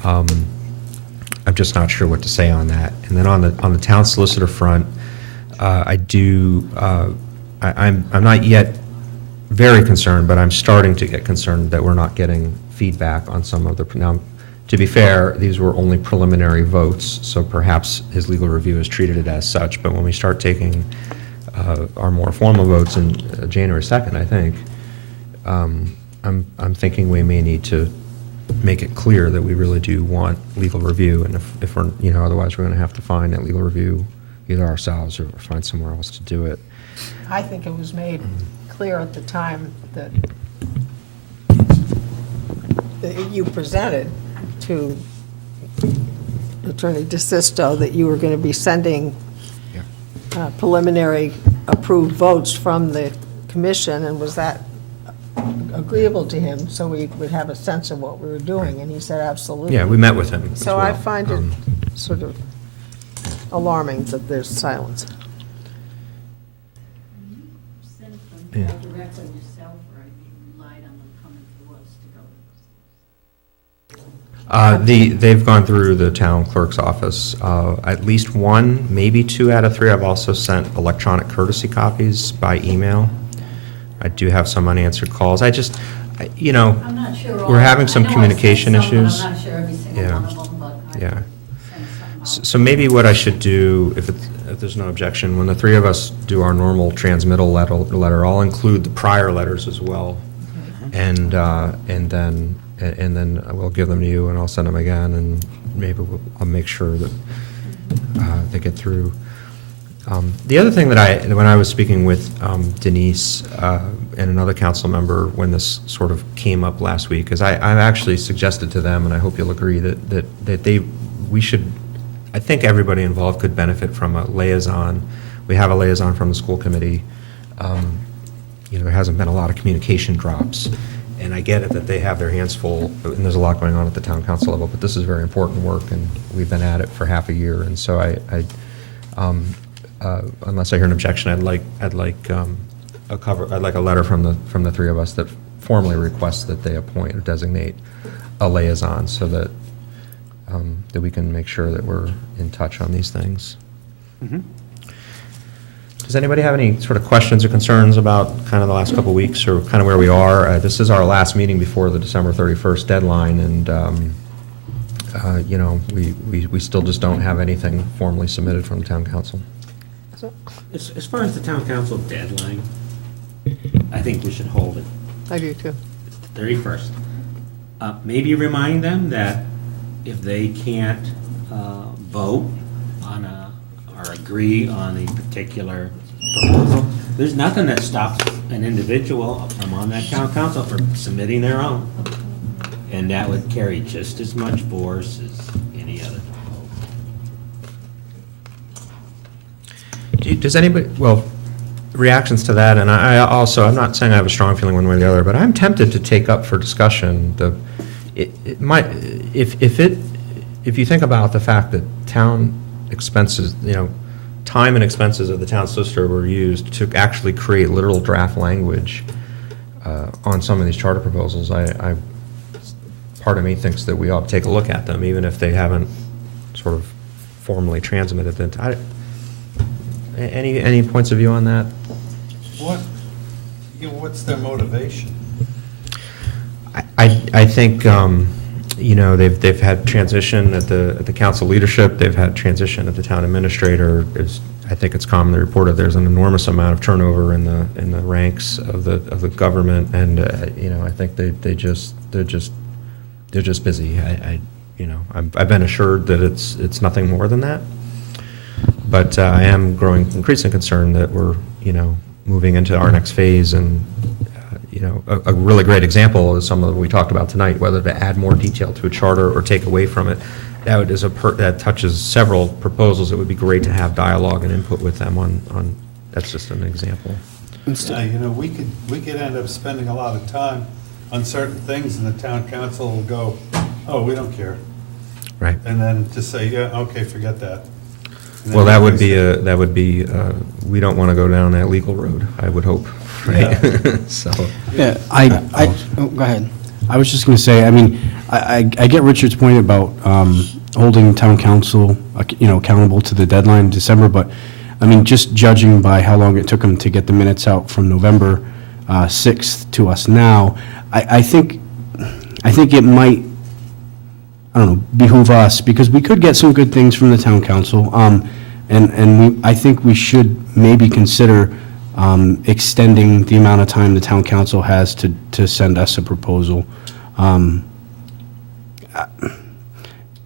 I'm just not sure what to say on that. And then on the town solicitor front, I'm not yet very concerned, but I'm starting to get concerned that we're not getting feedback on some of the. Now, to be fair, these were only preliminary votes, so perhaps his legal review has treated it as such. But when we start taking our more formal votes in January 2nd, I think, I'm thinking we may need to make it clear that we really do want legal review, and if we're, otherwise we're going to have to find that legal review either ourselves or find somewhere else to do it. I think it was made clear at the time that you presented to Attorney DeSisto that you were going to be sending preliminary approved votes from the commission, and was that agreeable to him, so we would have a sense of what we were doing? And he said absolutely. Yeah, we met with him as So I well. find it sort of alarming that there's silence. Sent them Yeah. directly yourself, or have you relied on them coming to us to go? They've gone through the town clerk's office. At least one, maybe 2 out of 3. I've also sent electronic courtesy copies by email. I do have some unanswered calls. I'm not sure. We're having some I know I've communication sent some, but issues. I'm not sure every single Yeah. one of them, but I Yeah. can send something out. So maybe what I should do, if there's no objection, when the 3 of us do our normal transmittal letter, I'll include the prior letters as well. And then we'll give them to you, and I'll send them again, and maybe I'll make sure that they get through. The other thing that when I was speaking with Denise and another council member when this sort of came up last week, is I actually suggested to them, and I hope you'll agree, that we should, I think everybody involved could benefit from a liaison. We have a liaison from the school committee. There hasn't been a lot of communication drops, and I get it that they have their hands full, and there's a lot going on at the town council level, but this is very important work, and we've been at it for half a year, and so unless I hear an objection, I'd like a letter from the 3 of us that formally requests that they appoint or designate a liaison, so that we can make sure that we're in touch on these things. Does anybody have any sort of questions or concerns about kind of the last couple of weeks, or kind of where we are? This is our last meeting before the December 31st deadline, and we still just don't have anything formally submitted from the town council. As far as the town council deadline, I think we should hold it I do too. 31st. Maybe remind them that if they can't vote on or agree on a particular proposal, there's nothing that stops an individual from on that town council from submitting their own. And that would carry just as much force as any other proposal. Does anybody, well, reactions to that, and I also, I'm not saying I have a strong feeling one way or the other, but I'm tempted to take up for discussion it might, if you think about the fact that town expenses, time and expenses of the town solicitor were used to actually create literal draft language on some of these charter proposals, part of me thinks that we ought to take a look at them, even if they haven't sort of formally transmitted them. Any points of view on that? What's their motivation? I think, they've had transition at the council leadership, they've had transition at the town administrator. I think it's commonly reported there's an enormous amount of turnover in the ranks of the government, and I think they're just busy. I've been assured that it's nothing more than that, but I am growing increasingly concerned that we're moving into our next phase, and a really great example is some of what we talked about tonight, whether to add more detail to a charter or take away from it. That touches several proposals. It would be great to have dialogue and input with them on. That's just an example. Yeah, we could end up spending a lot of time on certain things, and the town council will go, "Oh, we don't care," Right. and then just say, "Yeah, okay, forget that." And Well, then that would be. We don't want to go down that legal road, I would hope. Right. So. Yeah, go ahead. I was just going to say, I mean, I get Richard's point about holding town council, accountable to the deadline in December, but, I mean, just judging by how long it took them to get the minutes out from November 6th to us now, I think it might, behoove us, because we could get some good things from the town council, I think we should maybe consider extending the amount of time the town council has to send us a proposal.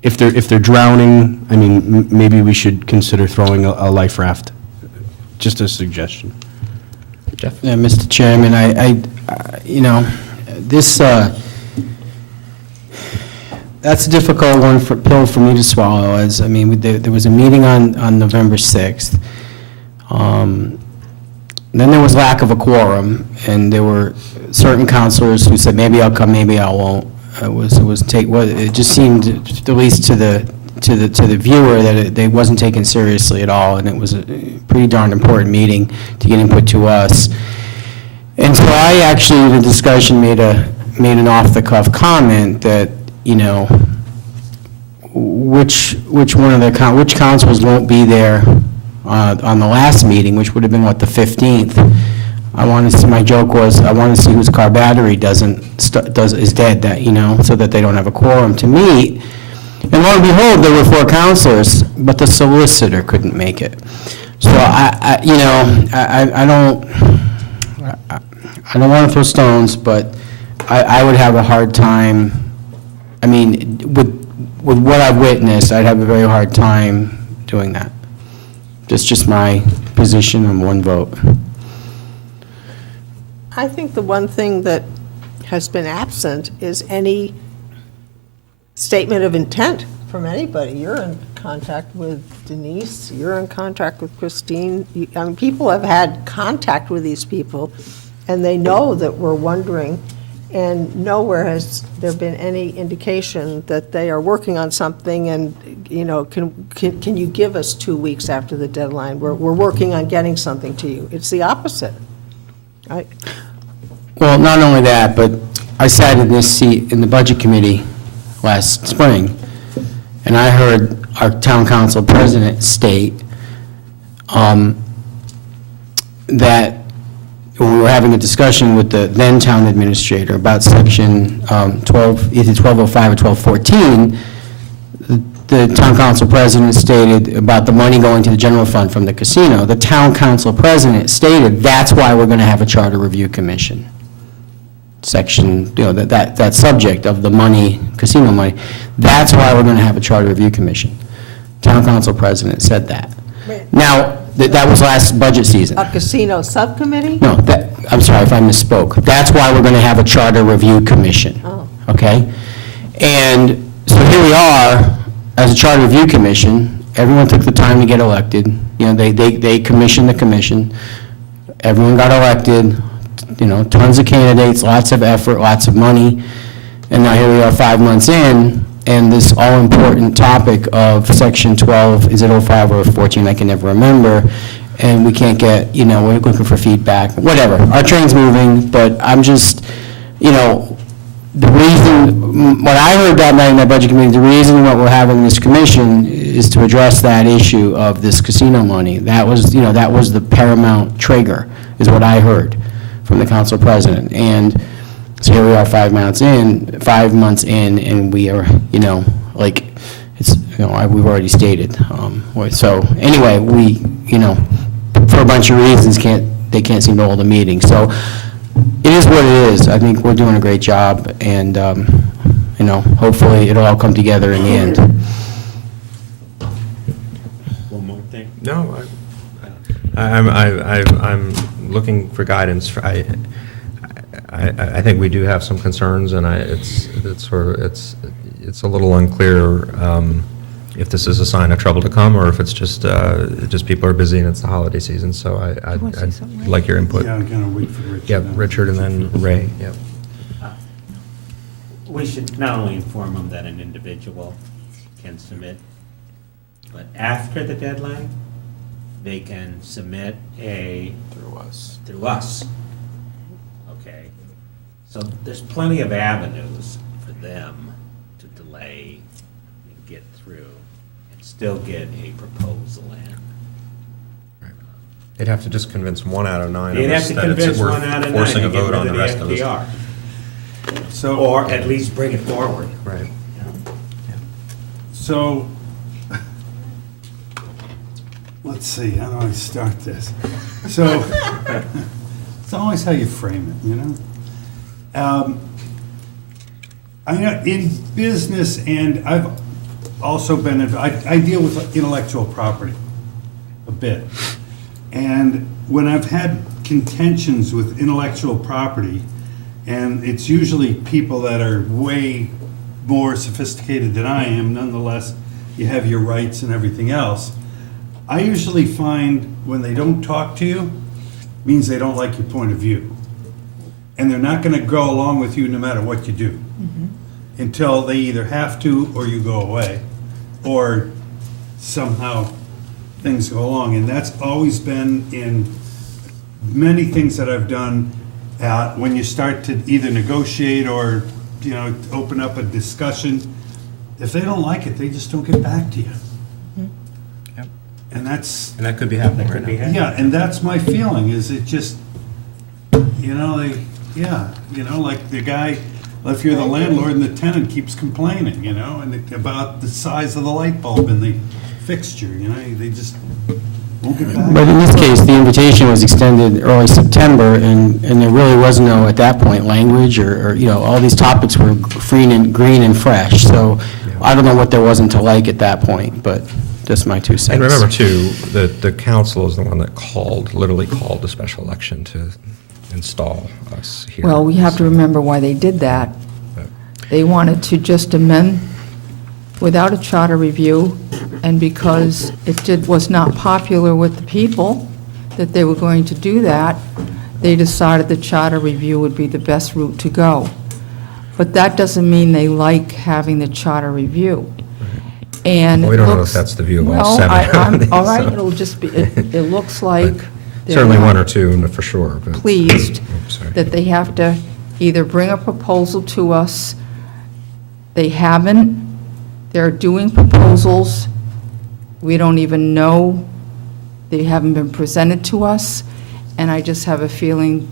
If they're drowning, I mean, maybe we should consider throwing a life raft. Just a suggestion. Jeff? Yeah, Mr. Chairman, this, that's a difficult pill for me to swallow, there was a meeting on November 6th. Then there was lack of a quorum, and there were certain counselors who said, maybe I'll come, maybe I won't. It just seemed, at least to the viewer, that it wasn't taken seriously at all, and it was a pretty darn important meeting to get input to us. And so I actually, in the discussion, made an off-the-cuff comment that, which councils won't be there on the last meeting, which would have been, the 15th. My joke was, I want to see whose car battery is dead, so that they don't have a quorum to meet. And lo and behold, there were 4 counselors, but the solicitor couldn't make it. So I don't want to throw stones, but I would have a hard time, with what I've witnessed, I'd have a very hard time doing that. That's just my position on one vote. I think the one thing that has been absent is any statement of intent from anybody. You're in contact with Denise, you're in contact with Christine. People have had contact with these people, and they know that we're wondering, and nowhere has there been any indication that they are working on something, and, can you give us 2 weeks after the deadline? We're working on getting something to you. It's the opposite. Well, not only that, but I sat in this seat in the Budget Committee last spring, and I heard our town council president state that when we were having a discussion with the then town administrator about section 12, either 1205 or 1214, the town council president stated about the money going to the general fund from the casino. The town council president stated that's why we're going to have a charter review commission. Section, that subject of the money, casino money, that's why we're going to have a charter review commission. Town council president said that. Now, that was last budget season. A casino subcommittee? No, I'm sorry if I misspoke. That's why we're going to have a charter review commission. Oh. Okay? And so here we are, as a charter review commission, everyone took the time to get elected. They commissioned the commission. everyone got elected, tons of candidates, lots of effort, lots of money, and now here we are 5 months in, and this all-important topic of Section 12, is it 05 or 14, I can never remember, and we can't get, we're looking for feedback, whatever. Our train's moving, but I'm just, the reason, what I heard that night in that budget committee, the reason what we're having this commission is to address that issue of this casino money. That was, that was the paramount trigger, is what I heard from the council president. And so here we are 5 months in, and we are, it's, we've already stated. So anyway, we, for a bunch of reasons, they can't seem to hold a meeting. So it is what it is. I think we're doing a great job, and, hopefully it'll all come together in the end. One more thing. No, I'm looking for guidance. I think we do have some concerns, and it's a little unclear if this is a sign of trouble to come, or if it's just people are busy and it's the holiday season. So I'd like your input. Yeah, I'm going to wait for Richard. Yeah, Richard and then Ray. Yep. We should not only inform them that an individual can submit, but after the deadline, they can submit through us. Okay? So there's plenty of avenues for them to delay and get through and still get a proposal in. They'd have to just convince 1 out of 9 They'd of have us to that it's convince worth 1 out of 9 forcing to a get vote rid on of the rest of us. FDR. So, Or at least bring it forward. Right. So, let's see, how do I start this? So, it's always how you frame it, I know in business, and I've also been, I deal with intellectual property a bit. And when I've had contentions with intellectual property, and it's usually people that are way more sophisticated than I am, nonetheless, you have your rights and everything else. I usually find when they don't talk to you, means they don't like your point of view. And they're not gonna go along with you no matter what you do. Until they either have to, or you go away, or somehow things go along. And that's always been in many things that I've done, when you start to either negotiate or, open up a discussion. If they don't like it, they just don't get back to you. Yep. And that's, And that could be happening right now. yeah, and that's my feeling, is it just, like the guy, if you're the landlord and the tenant keeps complaining, and about the size of the light bulb in the fixture, they just won't get back. But in this case, the invitation was extended early September, and there really was no, at that point, language or all these topics were green and fresh. So I don't know what there wasn't to like at that point, but just my 2 cents. And remember, too, that the council is the one that literally called a special election to install us here. Well, we have to remember why they did that. They wanted to just amend without a charter review, and because it was not popular with the people that they were going to do that, they decided the charter review would be the best route to go. But that doesn't mean they like having the charter review. And Well, we don't know looks- if that's the view of all Well, 7 of these, all right, so. it'll just be, it looks like they're Certainly not 1 or 2, for sure. But pleased sorry. that they have to either bring a proposal to us. They haven't. They're doing proposals. We don't even know. They haven't been presented to us. And I just have a feeling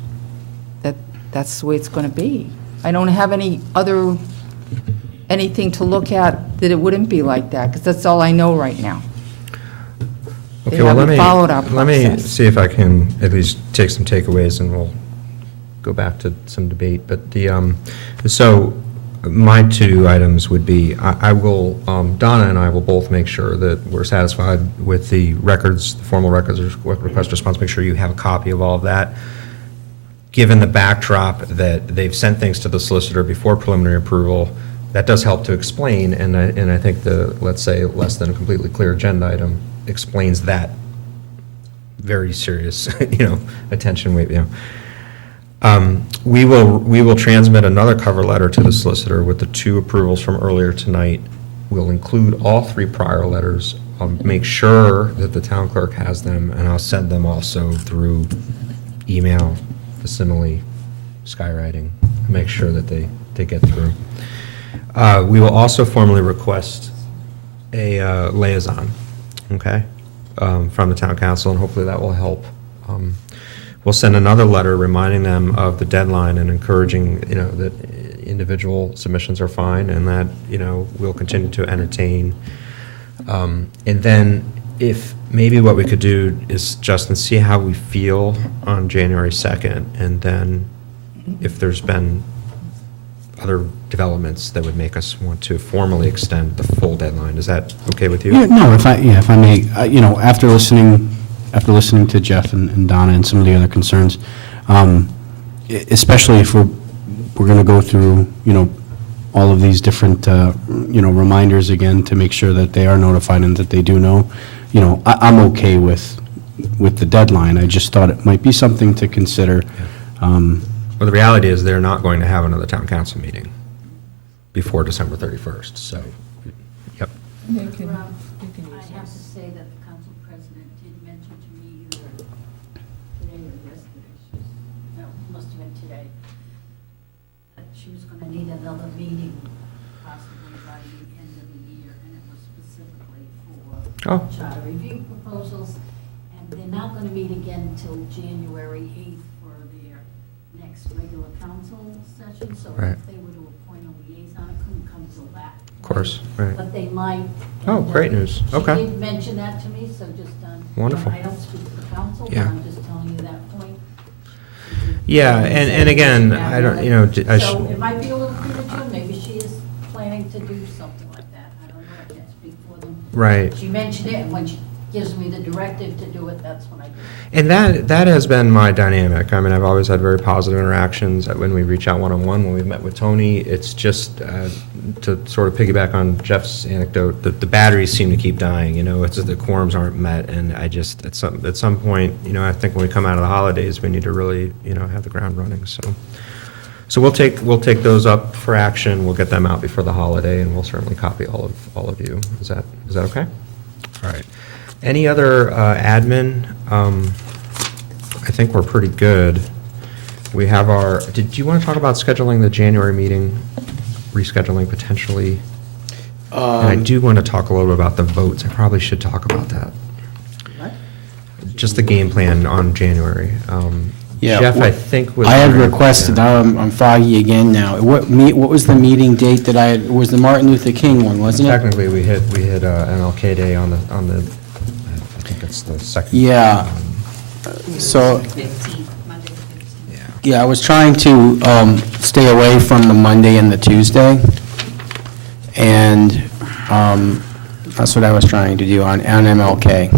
that that's the way it's going to be. I don't have anything to look at that it wouldn't be like that, because that's all I know right now. They Okay, well, haven't followed our let me process. see if I can at least take some takeaways, and we'll go back to some debate. But so my 2 items would be, I will, Donna and I will both make sure that we're satisfied with the records, the formal records, request response, make sure you have a copy of all of that. Given the backdrop that they've sent things to the solicitor before preliminary approval, that does help to explain, and I think the, let's say, less than completely clear agenda item explains that very serious, attention, we will transmit another cover letter to the solicitor with the 2 approvals from earlier tonight. We'll include all 3 prior letters. I'll make sure that the town clerk has them, and I'll send them also through email, facsimile, skywriting, make sure that they get through. We will also formally request a liaison, okay, from the town council, and hopefully that will help. We'll send another letter reminding them of the deadline and encouraging, that individual submissions are fine and that, we'll continue to entertain. And then if, maybe what we could do is, Justin, see how we feel on January 2nd, and then if there's been other developments that would make us want to formally extend the full deadline. Is that okay with you? Yeah, no, if I may, after listening to Jeff and Donna and some of the other concerns, especially if we're going to go through, all of these different, reminders again to make sure that they are notified and that they do know, I'm okay with the deadline. I just thought it might be something to consider. Well, the reality is they're not going to have another town council meeting before December 31st, so, yep. Rob, I have to say that the council president did mention to me either today or yesterday, no, it must have been today, that she was gonna need another meeting possibly by the end of the year, and it was specifically for Oh. charter review proposals, and they're not gonna meet again until January 8th for their next regular council session, so Right. if they were to appoint a liaison, it couldn't come till that. Of course, right. But they might. Oh, And, great news. Okay. She did mention that to me, so just, Wonderful. I don't speak for the council, but Yeah. I'm just telling you that point. Yeah, and again, I don't, So it might be a little premature, maybe she is planning to do something like that, I don't know, I can't speak for them. Right. She mentioned it, and when she gives me the directive to do it, that's when I do it. And that has been my dynamic. I mean, I've always had very positive interactions when we reach out one-on-one, when we've met with Tony. It's just, to sort of piggyback on Jeff's anecdote, the batteries seem to keep dying, it's the quorums aren't met, and I just, at some point, I think when we come out of the holidays, we need to really, have the ground running, so we'll take those up for action, we'll get them out before the holiday, and we'll certainly copy all of you. Is that okay? All right. Any other admin? I think we're pretty good. We have did you want to talk about scheduling the January meeting, rescheduling potentially? And I do want to talk a little bit about the votes. I probably should talk about that. Just the game plan on January. Yeah, Jeff, I what- think was. I had requested, I'm foggy again now. What was the meeting date that it was the Martin Luther King one, wasn't it? Technically, we hit MLK Day on the, I think it's the second. Yeah. So, 15th, Monday the 15th. yeah, I was trying to stay away from the Monday and the Tuesday, and that's what I was trying to do on MLK.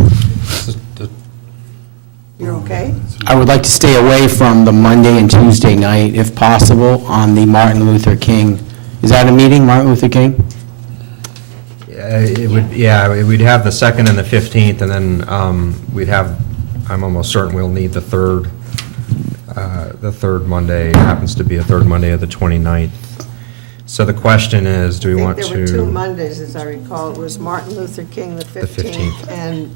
You're okay? I would like to stay away from the Monday and Tuesday night, if possible, on the Martin Luther King. Is that a meeting, Martin Luther King? We'd have the 2nd and the 15th, and then I'm almost certain we'll need the third Monday. It happens to be a third Monday of the 29th. So the question is, do we want to? I think there were 2 Mondays, as I recall. It was Martin Luther King, the 15th, and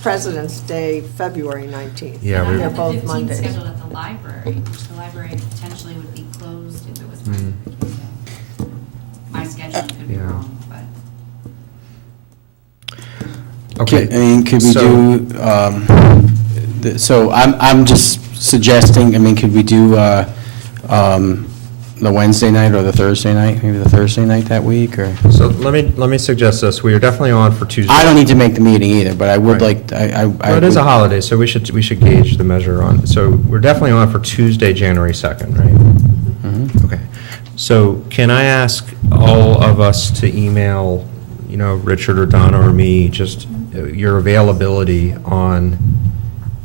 President's Day, February 19th. Yeah, we- They're both Mondays. scheduled at the library, which the library potentially would be closed if it was Martin Luther King Day. My scheduling could be Yeah. wrong, but. Okay. I mean, could we So- do, so I'm just suggesting, could we do the Wednesday night or the Thursday night, maybe the Thursday night that week, or? So let me suggest this. We are definitely on for Tuesday. I don't need to make the meeting either, but I would Right. like, I Well, it is a would- holiday, so we should gauge the measure on, so we're definitely on for Tuesday, January 2nd, right? Mhm. Okay. So can I ask all of us to email, Richard or Donna or me, just your availability on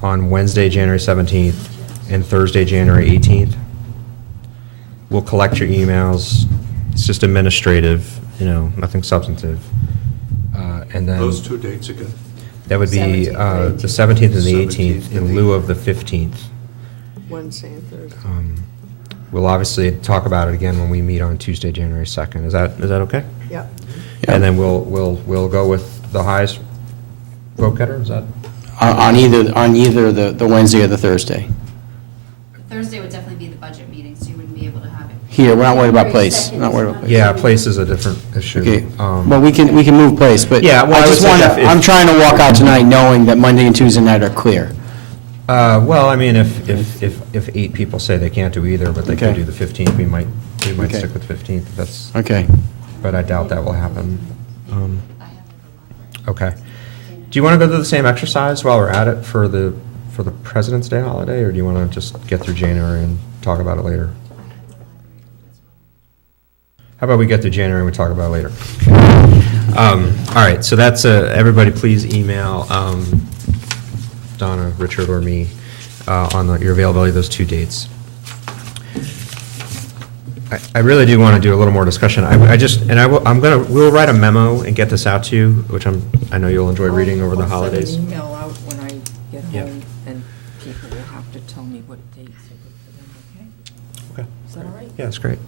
Wednesday, January 17th, and Thursday, January 18th? We'll collect your emails. It's just administrative, nothing substantive. And then. Those 2 dates again? That would be 17th and the 17th and the 17th 18th in and lieu of the 15th. Wednesday and Thursday. We'll obviously talk about it again when we meet on Tuesday, January 2nd. Is that okay? Yep. And then we'll go with the highest vote getter, is that? On either the Wednesday or the Thursday. Thursday would definitely be the budget meeting, so you wouldn't be able to have it. Here, we're not worried about January place. 2nd Not worried is about place. Yeah, place is a different issue. Okay, Um, well, we can move place, but Yeah, well, I I would just say want if- to, I'm trying to walk out tonight knowing that Monday and Tuesday night are clear. Well, I mean, if 8 people say they can't do either, but they can Okay. do the 15th, we might Okay. stick with 15th, if that's, Okay. but I doubt that will happen. Okay. Do you want to go through the same exercise while we're at it for the President's Day holiday, or do you want to just get through January and talk about it later? How about we get through January and we talk about it later? All right, so that's, everybody please email Donna, Richard, or me on your availability of those 2 dates. I really do want to do a little more discussion. We'll write a memo and get this out to you, which I know you'll enjoy reading over the holidays. I'll send an email out when I get Yeah. home, and people will have to tell me what dates are good for them, okay? Okay. Is that all right? Yeah, that's great.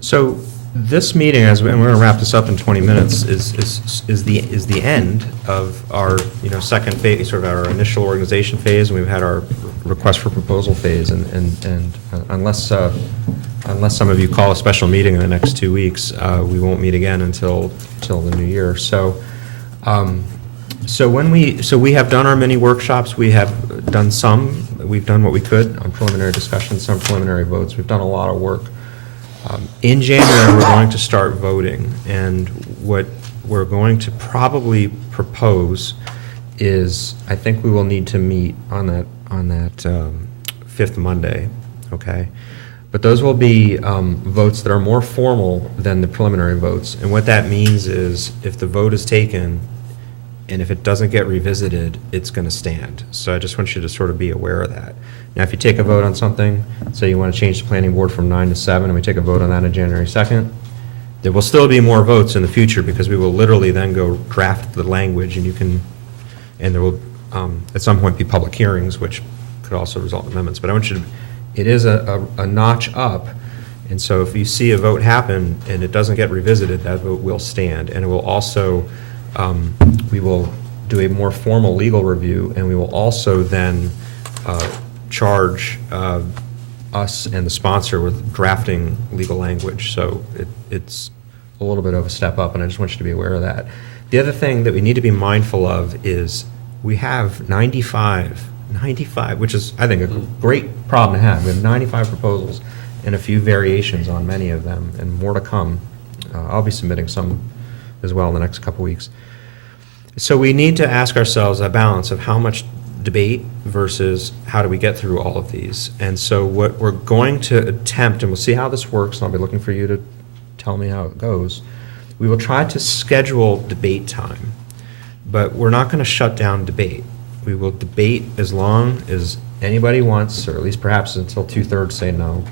So this meeting, and we're going to wrap this up in 20 minutes, is the end of our, second phase, sort of our initial organization phase, and we've had our request for proposal phase, and unless some of you call a special meeting in the next 2 weeks, we won't meet again until the new year. So we have done our mini workshops. We have done some. We've done what we could on preliminary discussions, some preliminary votes. We've done a lot of work. In January, we're going to start voting, and what we're going to probably propose is, I think we will need to meet on that 5th Monday, okay? But those will be votes that are more formal than the preliminary votes, and what that means is, if the vote is taken, and if it doesn't get revisited, it's going to stand. So I just want you to sort of be aware of that. Now, if you take a vote on something, say you want to change the planning board from 9 to 7, and we take a vote on that on January 2nd, there will still be more votes in the future, because we will literally then go draft the language, and there will, at some point, be public hearings, which could also result in amendments. But I want you to, it is a notch up, and so if you see a vote happen and it doesn't get revisited, that vote will stand. And it will also, we will do a more formal legal review, and we will also then charge us and the sponsor with drafting legal language. So it's a little bit of a step up, and I just want you to be aware of that. The other thing that we need to be mindful of is we have 95, which is, I think, a great problem to have. We have 95 proposals and a few variations on many of them, and more to come. I'll be submitting some as well in the next couple weeks. So we need to ask ourselves a balance of how much debate versus how do we get through all of these. And so what we're going to attempt, and we'll see how this works, and I'll be looking for you to tell me how it goes, we will try to schedule debate time, but we're not going to shut down debate. We will debate as long as anybody wants, or at least perhaps until 2/3 say no.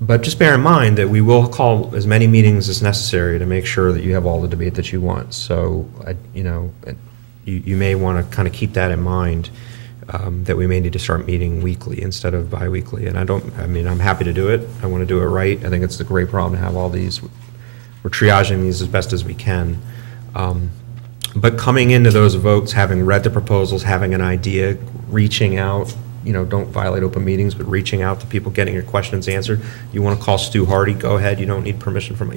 But just bear in mind that we will call as many meetings as necessary to make sure that you have all the debate that you want. So, you may want to kind of keep that in mind, that we may need to start meeting weekly instead of bi-weekly. And I'm happy to do it. I want to do it right. I think it's a great problem to have all these. We're triaging these as best as we can. But coming into those votes, having read the proposals, having an idea, reaching out, don't violate open meetings, but reaching out to people, getting your questions answered. You want to call Stu Hardy, go ahead. You don't need permission from,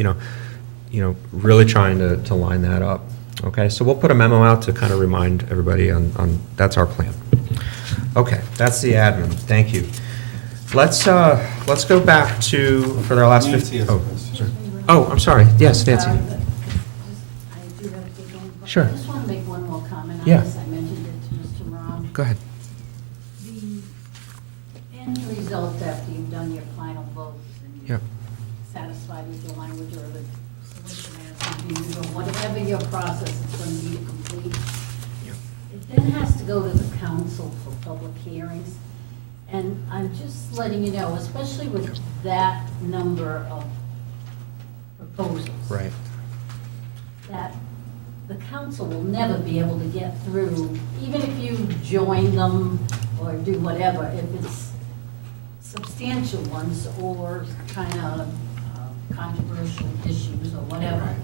really trying to line that up. Okay, so we'll put a memo out to kind of remind everybody on that's our plan. Okay, that's the admin. Thank you. Let's go back to, for our last 15. Oh, I'm sorry. Yes, Nancy. I do have to get going, but Sure. I just want to make one more comment on Yeah. this. I mentioned it to Mr. Ron. Go ahead. The end result after you've done your final votes and Yep. you're satisfied with your language or the solicitor review or whatever your process is going to be to complete, it then has to go to the council for public hearings. And I'm just letting you know, especially with that number of proposals. Right. That the council will never be able to get through, even if you join them or do whatever, if it's substantial ones or kind of controversial issues or whatever.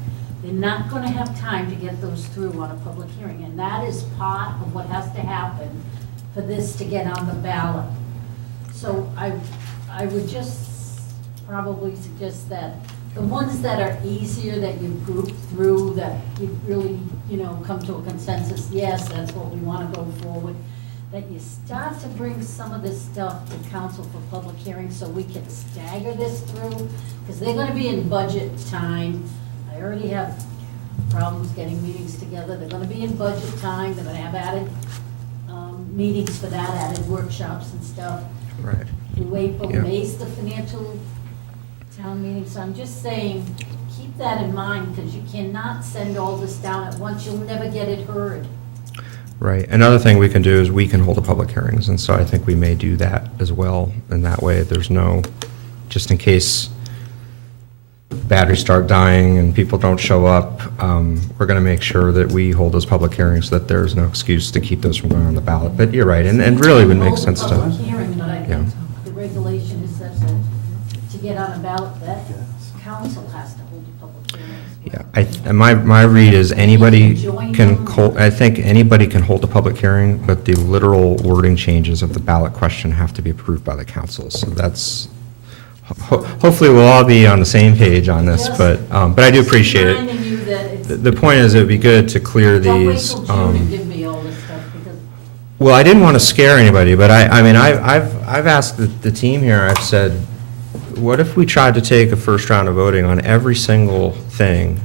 They're not going to have time to get those through on a public hearing, and that is part of what has to happen for this to get on the ballot. So I would just probably suggest that the ones that are easier, that you group through, that you really, come to a consensus, yes, that's what we want to go forward, that you start to bring some of this stuff to council for public hearings so we can stagger this through, because they're going to be in budget time. I already have problems getting meetings together. They're going to be in budget time. They're going to have added meetings for that, added workshops and stuff. Right. Through April, Yeah. May's the financial town meeting. So I'm just saying, keep that in mind, because you cannot send all this down at once. You'll never get it heard. Right. Another thing we can do is we can hold the public hearings, and so I think we may do that as well. And that way, there's no, just in case batteries start dying and people don't show up, we're going to make sure that we hold those public hearings so that there's no excuse to keep those from going on the ballot. But you're right, and really would make Hold the sense to. public hearing, but I Yeah. think the regulation is such that to get on a ballot, that council has to hold a public hearing as well. Yeah, and my read is anybody can, I think anybody can hold a public hearing, but the literal wording changes of the ballot question have to be approved by the council. So that's, hopefully we'll all be on the same page on this, but I do appreciate it. Reminding you that it's, The point is, it would be good to clear don't wait these. till June to give me all this stuff, because Well, I didn't want to scare anybody, but I mean, I've asked the team here, I've said, what if we tried to take a first round of voting on every single thing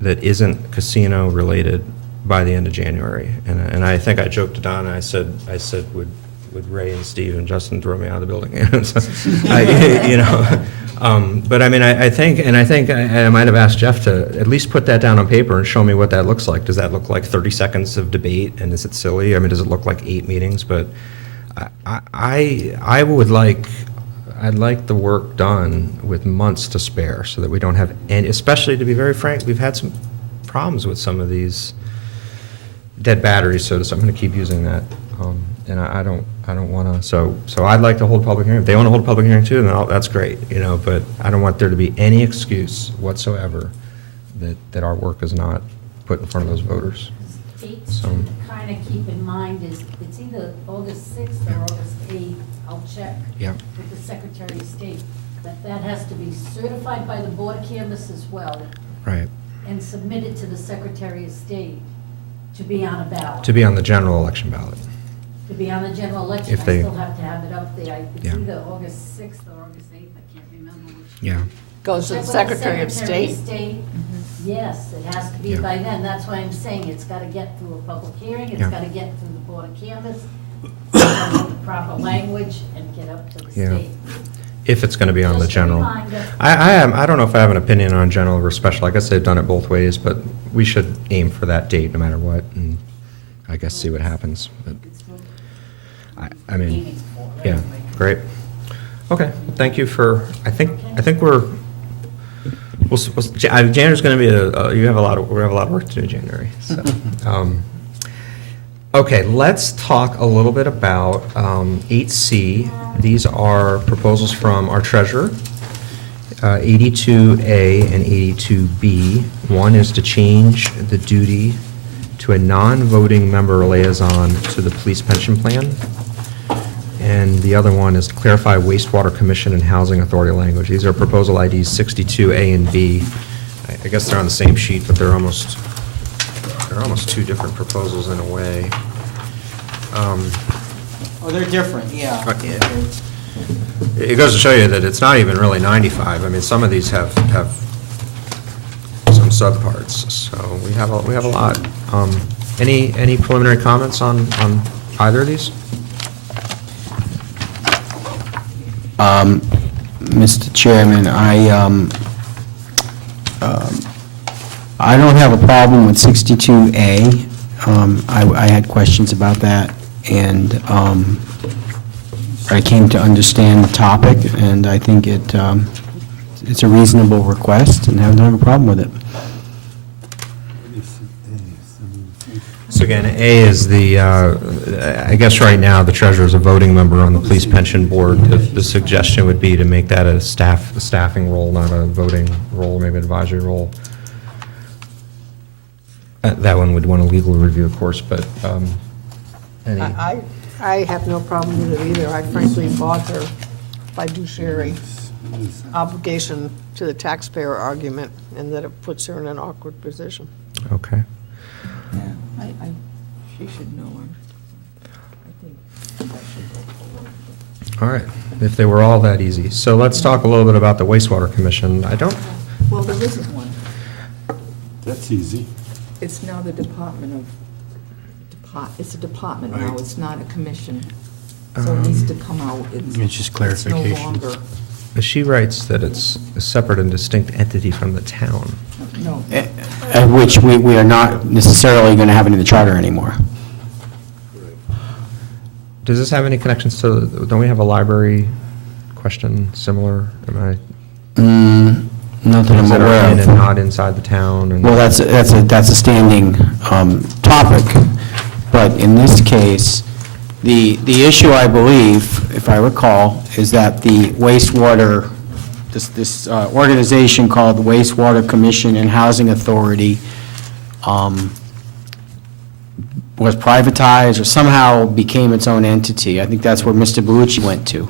that isn't casino-related by the end of January? And I think I joked to Donna, I said, would Ray and Steve and Justin throw me out of the building? But I mean, I think I might have asked Jeff to at least put that down on paper and show me what that looks like. Does that look like 30 seconds of debate, and is it silly? I mean, does it look like 8 meetings? But I'd like the work done with months to spare, so that we don't have any, especially, to be very frank, we've had some problems with some of these dead batteries, so I'm going to keep using that. And I don't want to, so I'd like to hold a public hearing. If they want to hold a public hearing too, then that's great, but I don't want there to be any excuse whatsoever that our work is not put in front of those voters. dates So- to kind of keep in mind is, it's either August 6th or August 8th. I'll check Yeah. with the Secretary of State. But that has to be certified by the Board of Canvas as well Right. and submitted to the Secretary of State to be on a ballot. To be on the general election ballot. To be on the general election, If I they- still have to have it up there. It's Yeah. either August 6th or August 8th, I can't remember which. Yeah. Goes to the Check with Secretary of Secretary State. Yes, it has to be Yeah. by then. That's why I'm saying it's got to get through a public hearing, it's Yeah. got to get through the Board of Canvas, the proper language, and get up to the Yeah. state. If it's going to be on the Just a general. reminder. I don't know if I have an opinion on general or special. I guess they've done it both ways, but we should aim for that date no matter what, and I guess see what happens. But I mean, yeah, great. Okay, well, thank you for, I think January's going to be we have a lot of work to do in January, so. Okay, let's talk a little bit about 8C. These are proposals from our treasurer, 82A and 82B. One is to change the duty to a non-voting member liaison to the police pension plan. And the other one is to clarify wastewater commission and housing authority language. These are proposal IDs 62A and B. I guess they're on the same sheet, but they're almost two different proposals in a way. Oh, they're different, yeah. It goes to show you that it's not even really 95. I mean, some of these have some subparts, so we have a lot. Any preliminary comments on either of these? Mr. Chairman, I don't have a problem with 62A. I had questions about that, and I came to understand the topic, and I think it's a reasonable request, and I don't have a problem with it. So again, A is the, I guess right now, the treasurer is a voting member on the police pension board. The suggestion would be to make that a staffing role, not a voting role, maybe advisory role. That one would want a legal review, of course, but any, I have no problem with it either. I frankly bought her fiduciary obligation to the taxpayer argument, and that it puts her in an awkward position. okay. Yeah, she should know. I think that should go forward. All right, if they were all that easy. So let's talk a little bit about the wastewater commission. Well, there isn't one. That's easy. It's now the it's a department now, it's not a commission. So it needs to come out. It's just It's clarification. no longer, She writes that it's a separate and distinct entity from the town. no. Which we are not necessarily going to have it in the charter anymore. Does this have any connections to, don't we have a library question similar? Not that I'm That are aware in of. and not inside the town? And Well, that's a standing topic, but in this case, the issue, I believe, if I recall, is that the wastewater, this organization called the Wastewater Commission and Housing Authority was privatized or somehow became its own entity. I think that's where Mr. Bellucci went to.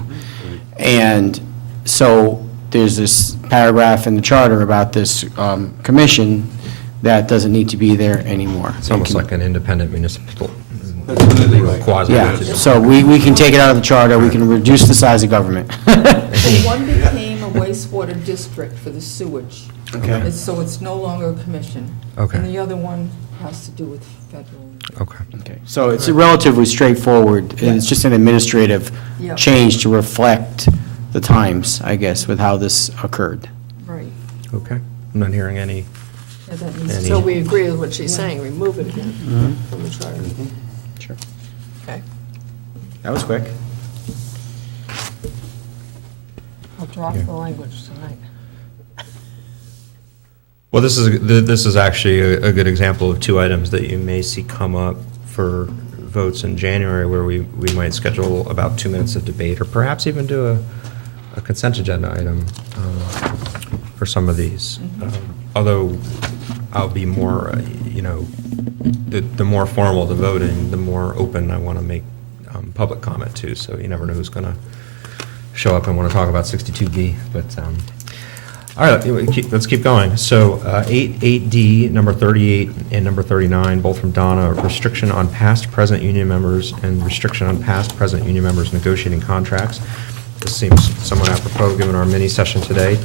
And so there's this paragraph in the charter about this commission that doesn't need to be there anymore. It's almost like an independent municipal, quasi. Yeah, so we can take it out of the charter, we can reduce the size of government. One became a wastewater district for the sewage. Okay. So it's no longer a commission. Okay. And the other one has to do with federal. Okay. Okay, so it's relatively straightforward, and it's just an administrative Yeah. change to reflect the times, I guess, with how this occurred. Right. Okay. I'm not hearing any. Yeah, that needs to- Any- So we agree with what she's saying, remove it again from the charter. Sure. Okay. That was quick. I'll drop Yeah. the language tonight. Well, this is actually a good example of two items that you may see come up for votes in January, where we might schedule about 2 minutes of debate, or perhaps even do a consent agenda item for some of these. Although I'll be more, the more formal the voting, the more open I want to make public comment too, so you never know who's going to show up and want to talk about 62B, but, all right, let's keep going. So 8D, number 38, and number 39, both from Donna, restriction on past, present union members and restriction on past, present union members negotiating contracts. This seems somewhat apropos, given our mini session today.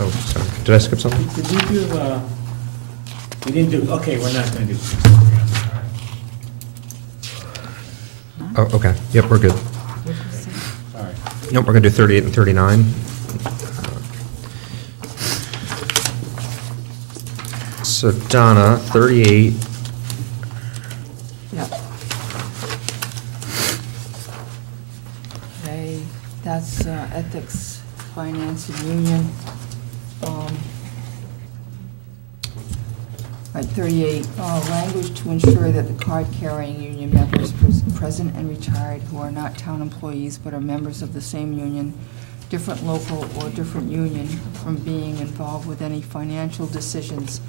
Oh, sorry, did I skip something? Did we do, we didn't do, okay, we're not gonna do. Oh, okay, yep, we're good. Sorry. Nope, we're going to do 38 and 39. So Donna, 38, Yeah. Okay, that's ethics, finance, and union. Right, 38, language to ensure that the card-carrying union members present and retired who are not town employees but are members of the same union, different local or different union, from being involved with any financial decisions,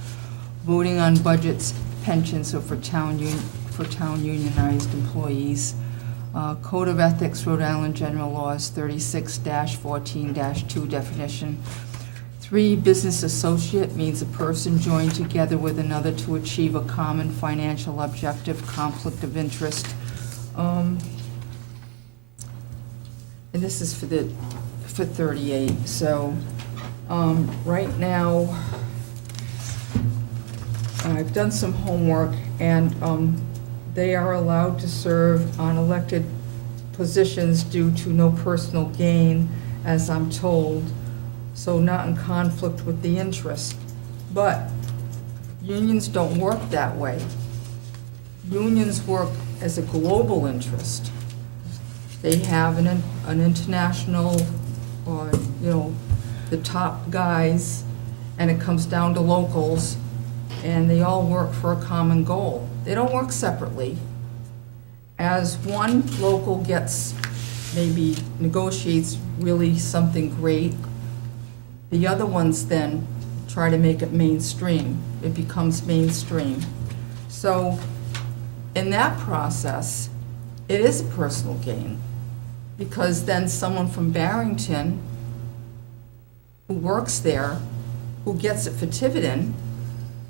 voting on budgets, pensions, or for town unionized employees. Code of Ethics, Rhode Island General Laws 36-14-2 definition. 3, business associate means a person joined together with another to achieve a common financial objective, conflict of interest. And this is for 38, so, right now, I've done some homework, and they are allowed to serve on elected positions due to no personal gain, as I'm told, so not in conflict with the interest. But unions don't work that way. Unions work as a global interest. They have an international, or, the top guys, and it comes down to locals, and they all work for a common goal. They don't work separately. As one local gets, maybe negotiates really something great, the other ones then try to make it mainstream. It becomes mainstream. So in that process, it is a personal gain, because then someone from Barrington who works there, who gets it for Tiverton,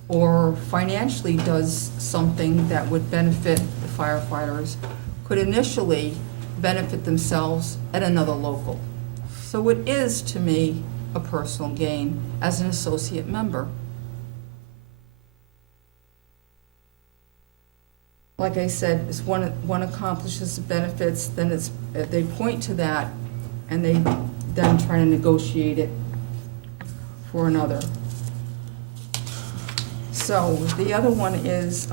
or financially does something that would benefit the firefighters, could initially benefit themselves at another local. So it is, to me, a personal gain as an associate member. Like I said, if one accomplishes the benefits, then they point to that, and they then try to negotiate it for another. So the other one is,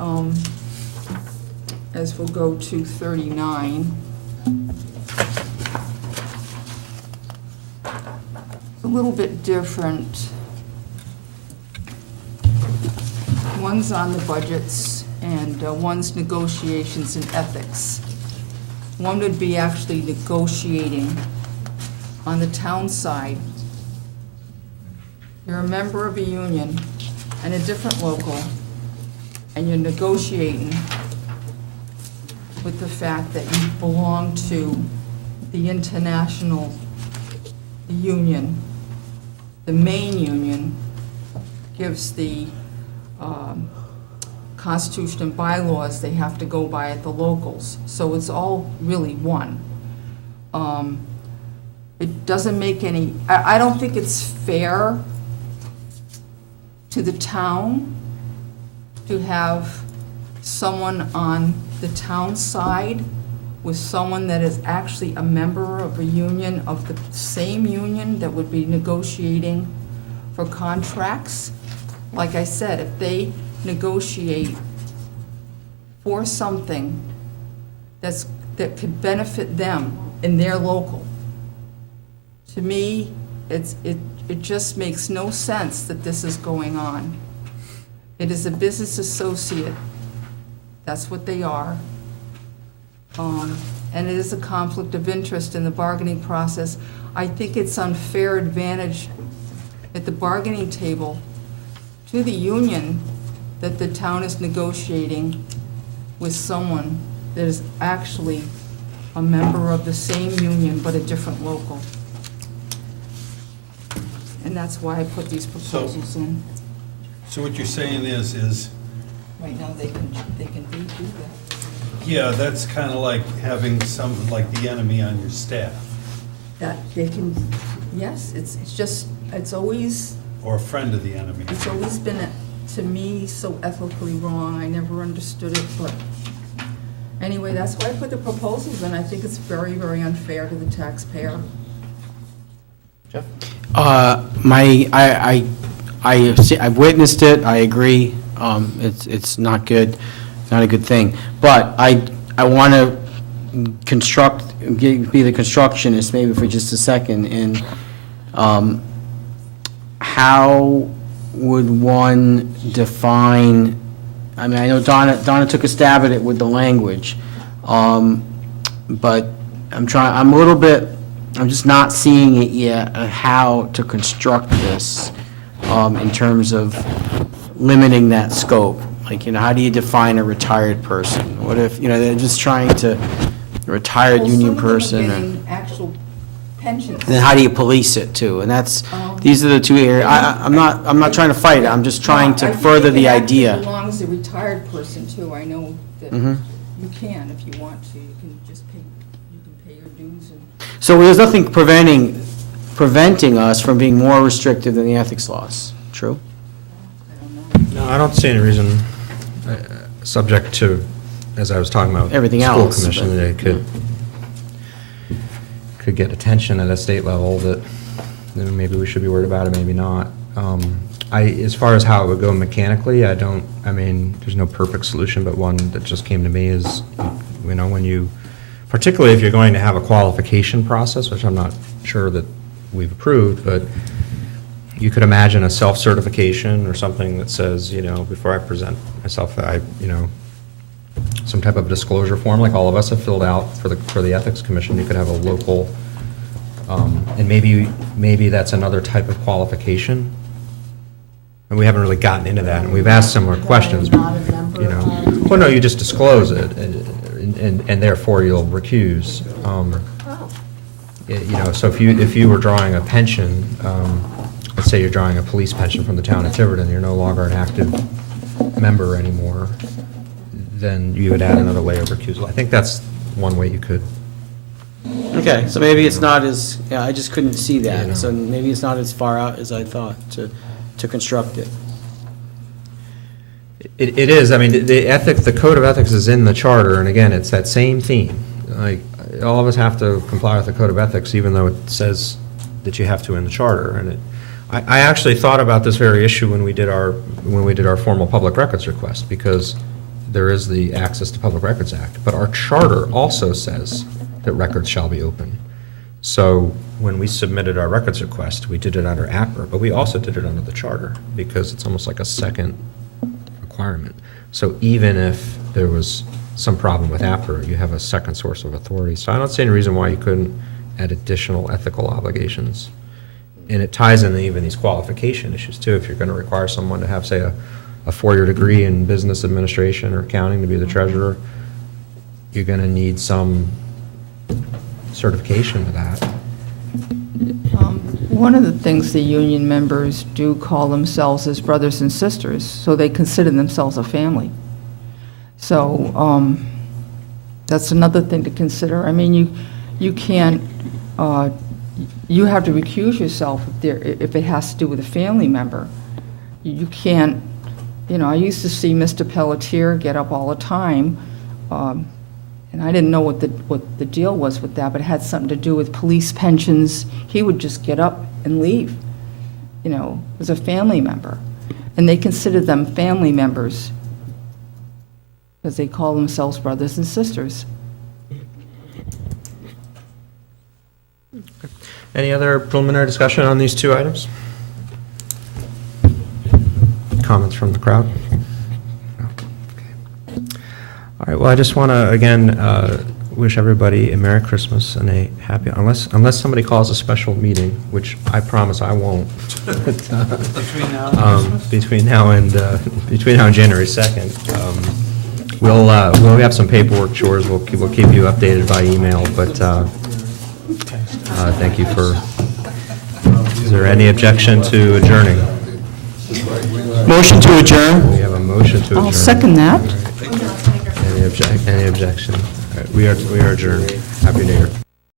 as we'll go to 39. A little bit different. One's on the budgets, and one's negotiations and ethics. One would be actually negotiating on the town side. You're a member of a union and a different local, and you're negotiating with the fact that you belong to the international union. The main union gives the Constitution and bylaws they have to go by at the locals. So it's all really one. It doesn't make any, I don't think it's fair to the town to have someone on the town side with someone that is actually a member of a union, of the same union that would be negotiating for contracts. Like I said, if they negotiate for something that could benefit them in their local, to me, it just makes no sense that this is going on. It is a business associate. That's what they are. And it is a conflict of interest in the bargaining process. I think it's unfair advantage at the bargaining table to the union that the town is negotiating with someone that is actually a member of the same union but a different local. And that's why I put these proposals in. So what you're saying is, Right now, they can redo that. yeah, that's kind of like having some, like the enemy on your staff, That they can, yes, it's always or a friend of the enemy. It's always been, to me, so ethically wrong. I never understood it, but anyway, that's why I put the proposals in. I think it's very, very unfair to the taxpayer. Jeff? I've witnessed it, I agree, it's not good, it's not a good thing. But I want to be the constructionist maybe for just a second, and how would one define, I mean, I know Donna took a stab at it with the language, but I'm just not seeing it yet, how to construct this in terms of limiting that scope. Like, how do you define a retired person? What if, they're just trying to, a retired union person? Well, some of them are getting actual pensions. And then how do you police it too? And these are the two areas, I'm not trying to fight it, I'm just trying to further the idea. As long as a retired person too, I know that you can, if you want to, you can just pay, you can pay your dues and. So there's nothing preventing us from being more restrictive than the ethics laws, true? No, I don't see any reason, subject to, as I was talking about. Everything else, School commission, they could get attention at a state level that maybe we should be worried about it, maybe not. As far as how it would go mechanically, there's no perfect solution, but one that just came to me is, when you, particularly if you're going to have a qualification process, which I'm not sure that we've approved, but you could imagine a self-certification or something that says, before I present myself, some type of disclosure form, like all of us have filled out for the Ethics Commission. You could have a local, and maybe that's another type of qualification. And we haven't really gotten into that, and we've asked similar questions, well, no, you just disclose it, and therefore you'll recuse. So if you were drawing a pension, let's say you're drawing a police pension from the town of Tiverton, you're no longer an active member anymore, then you would add another layer of recusal. I think that's one way you could. Okay, so maybe it's not as, yeah, I just couldn't see You know. that, so maybe it's not as far out as I thought to construct it. It is, I mean, the code of ethics is in the charter, and again, it's that same theme. Like, all of us have to comply with the code of ethics, even though it says that you have to in the charter. And I actually thought about this very issue when we did our formal public records request, because there is the Access to Public Records Act, but our charter also says that records shall be open. So when we submitted our records request, we did it under APRA, but we also did it under the charter, because it's almost like a second requirement. So even if there was some problem with APRA, you have a second source of authority. So I don't see any reason why you couldn't add additional ethical obligations. And it ties in even these qualification issues too. If you're going to require someone to have, say, a four-year degree in business administration or accounting to be the treasurer, you're going to need some certification of that. One of the things the union members do call themselves is brothers and sisters, so they consider themselves a family. So that's another thing to consider. I mean, you can't, you have to recuse yourself if it has to do with a family member. You can't, I used to see Mr. Pelletier get up all the time, and I didn't know what the deal was with that, but it had something to do with police pensions. He would just get up and leave, as a family member. And they consider them family members because they call themselves brothers and sisters. Any other preliminary discussion on these two items? Comments from the crowd? No? Okay. All right, well, I just want to, again, wish everybody a Merry Christmas and a happy, unless somebody calls a special meeting, which I promise I won't. Between now and January 2nd. We'll have some paperwork chores. We'll keep you updated by email, but thank you for, is there any objection to adjourning? Motion to adjourn? We have a motion to adjourn. I'll second that. Any objection? All right, we are adjourned. Happy New Year.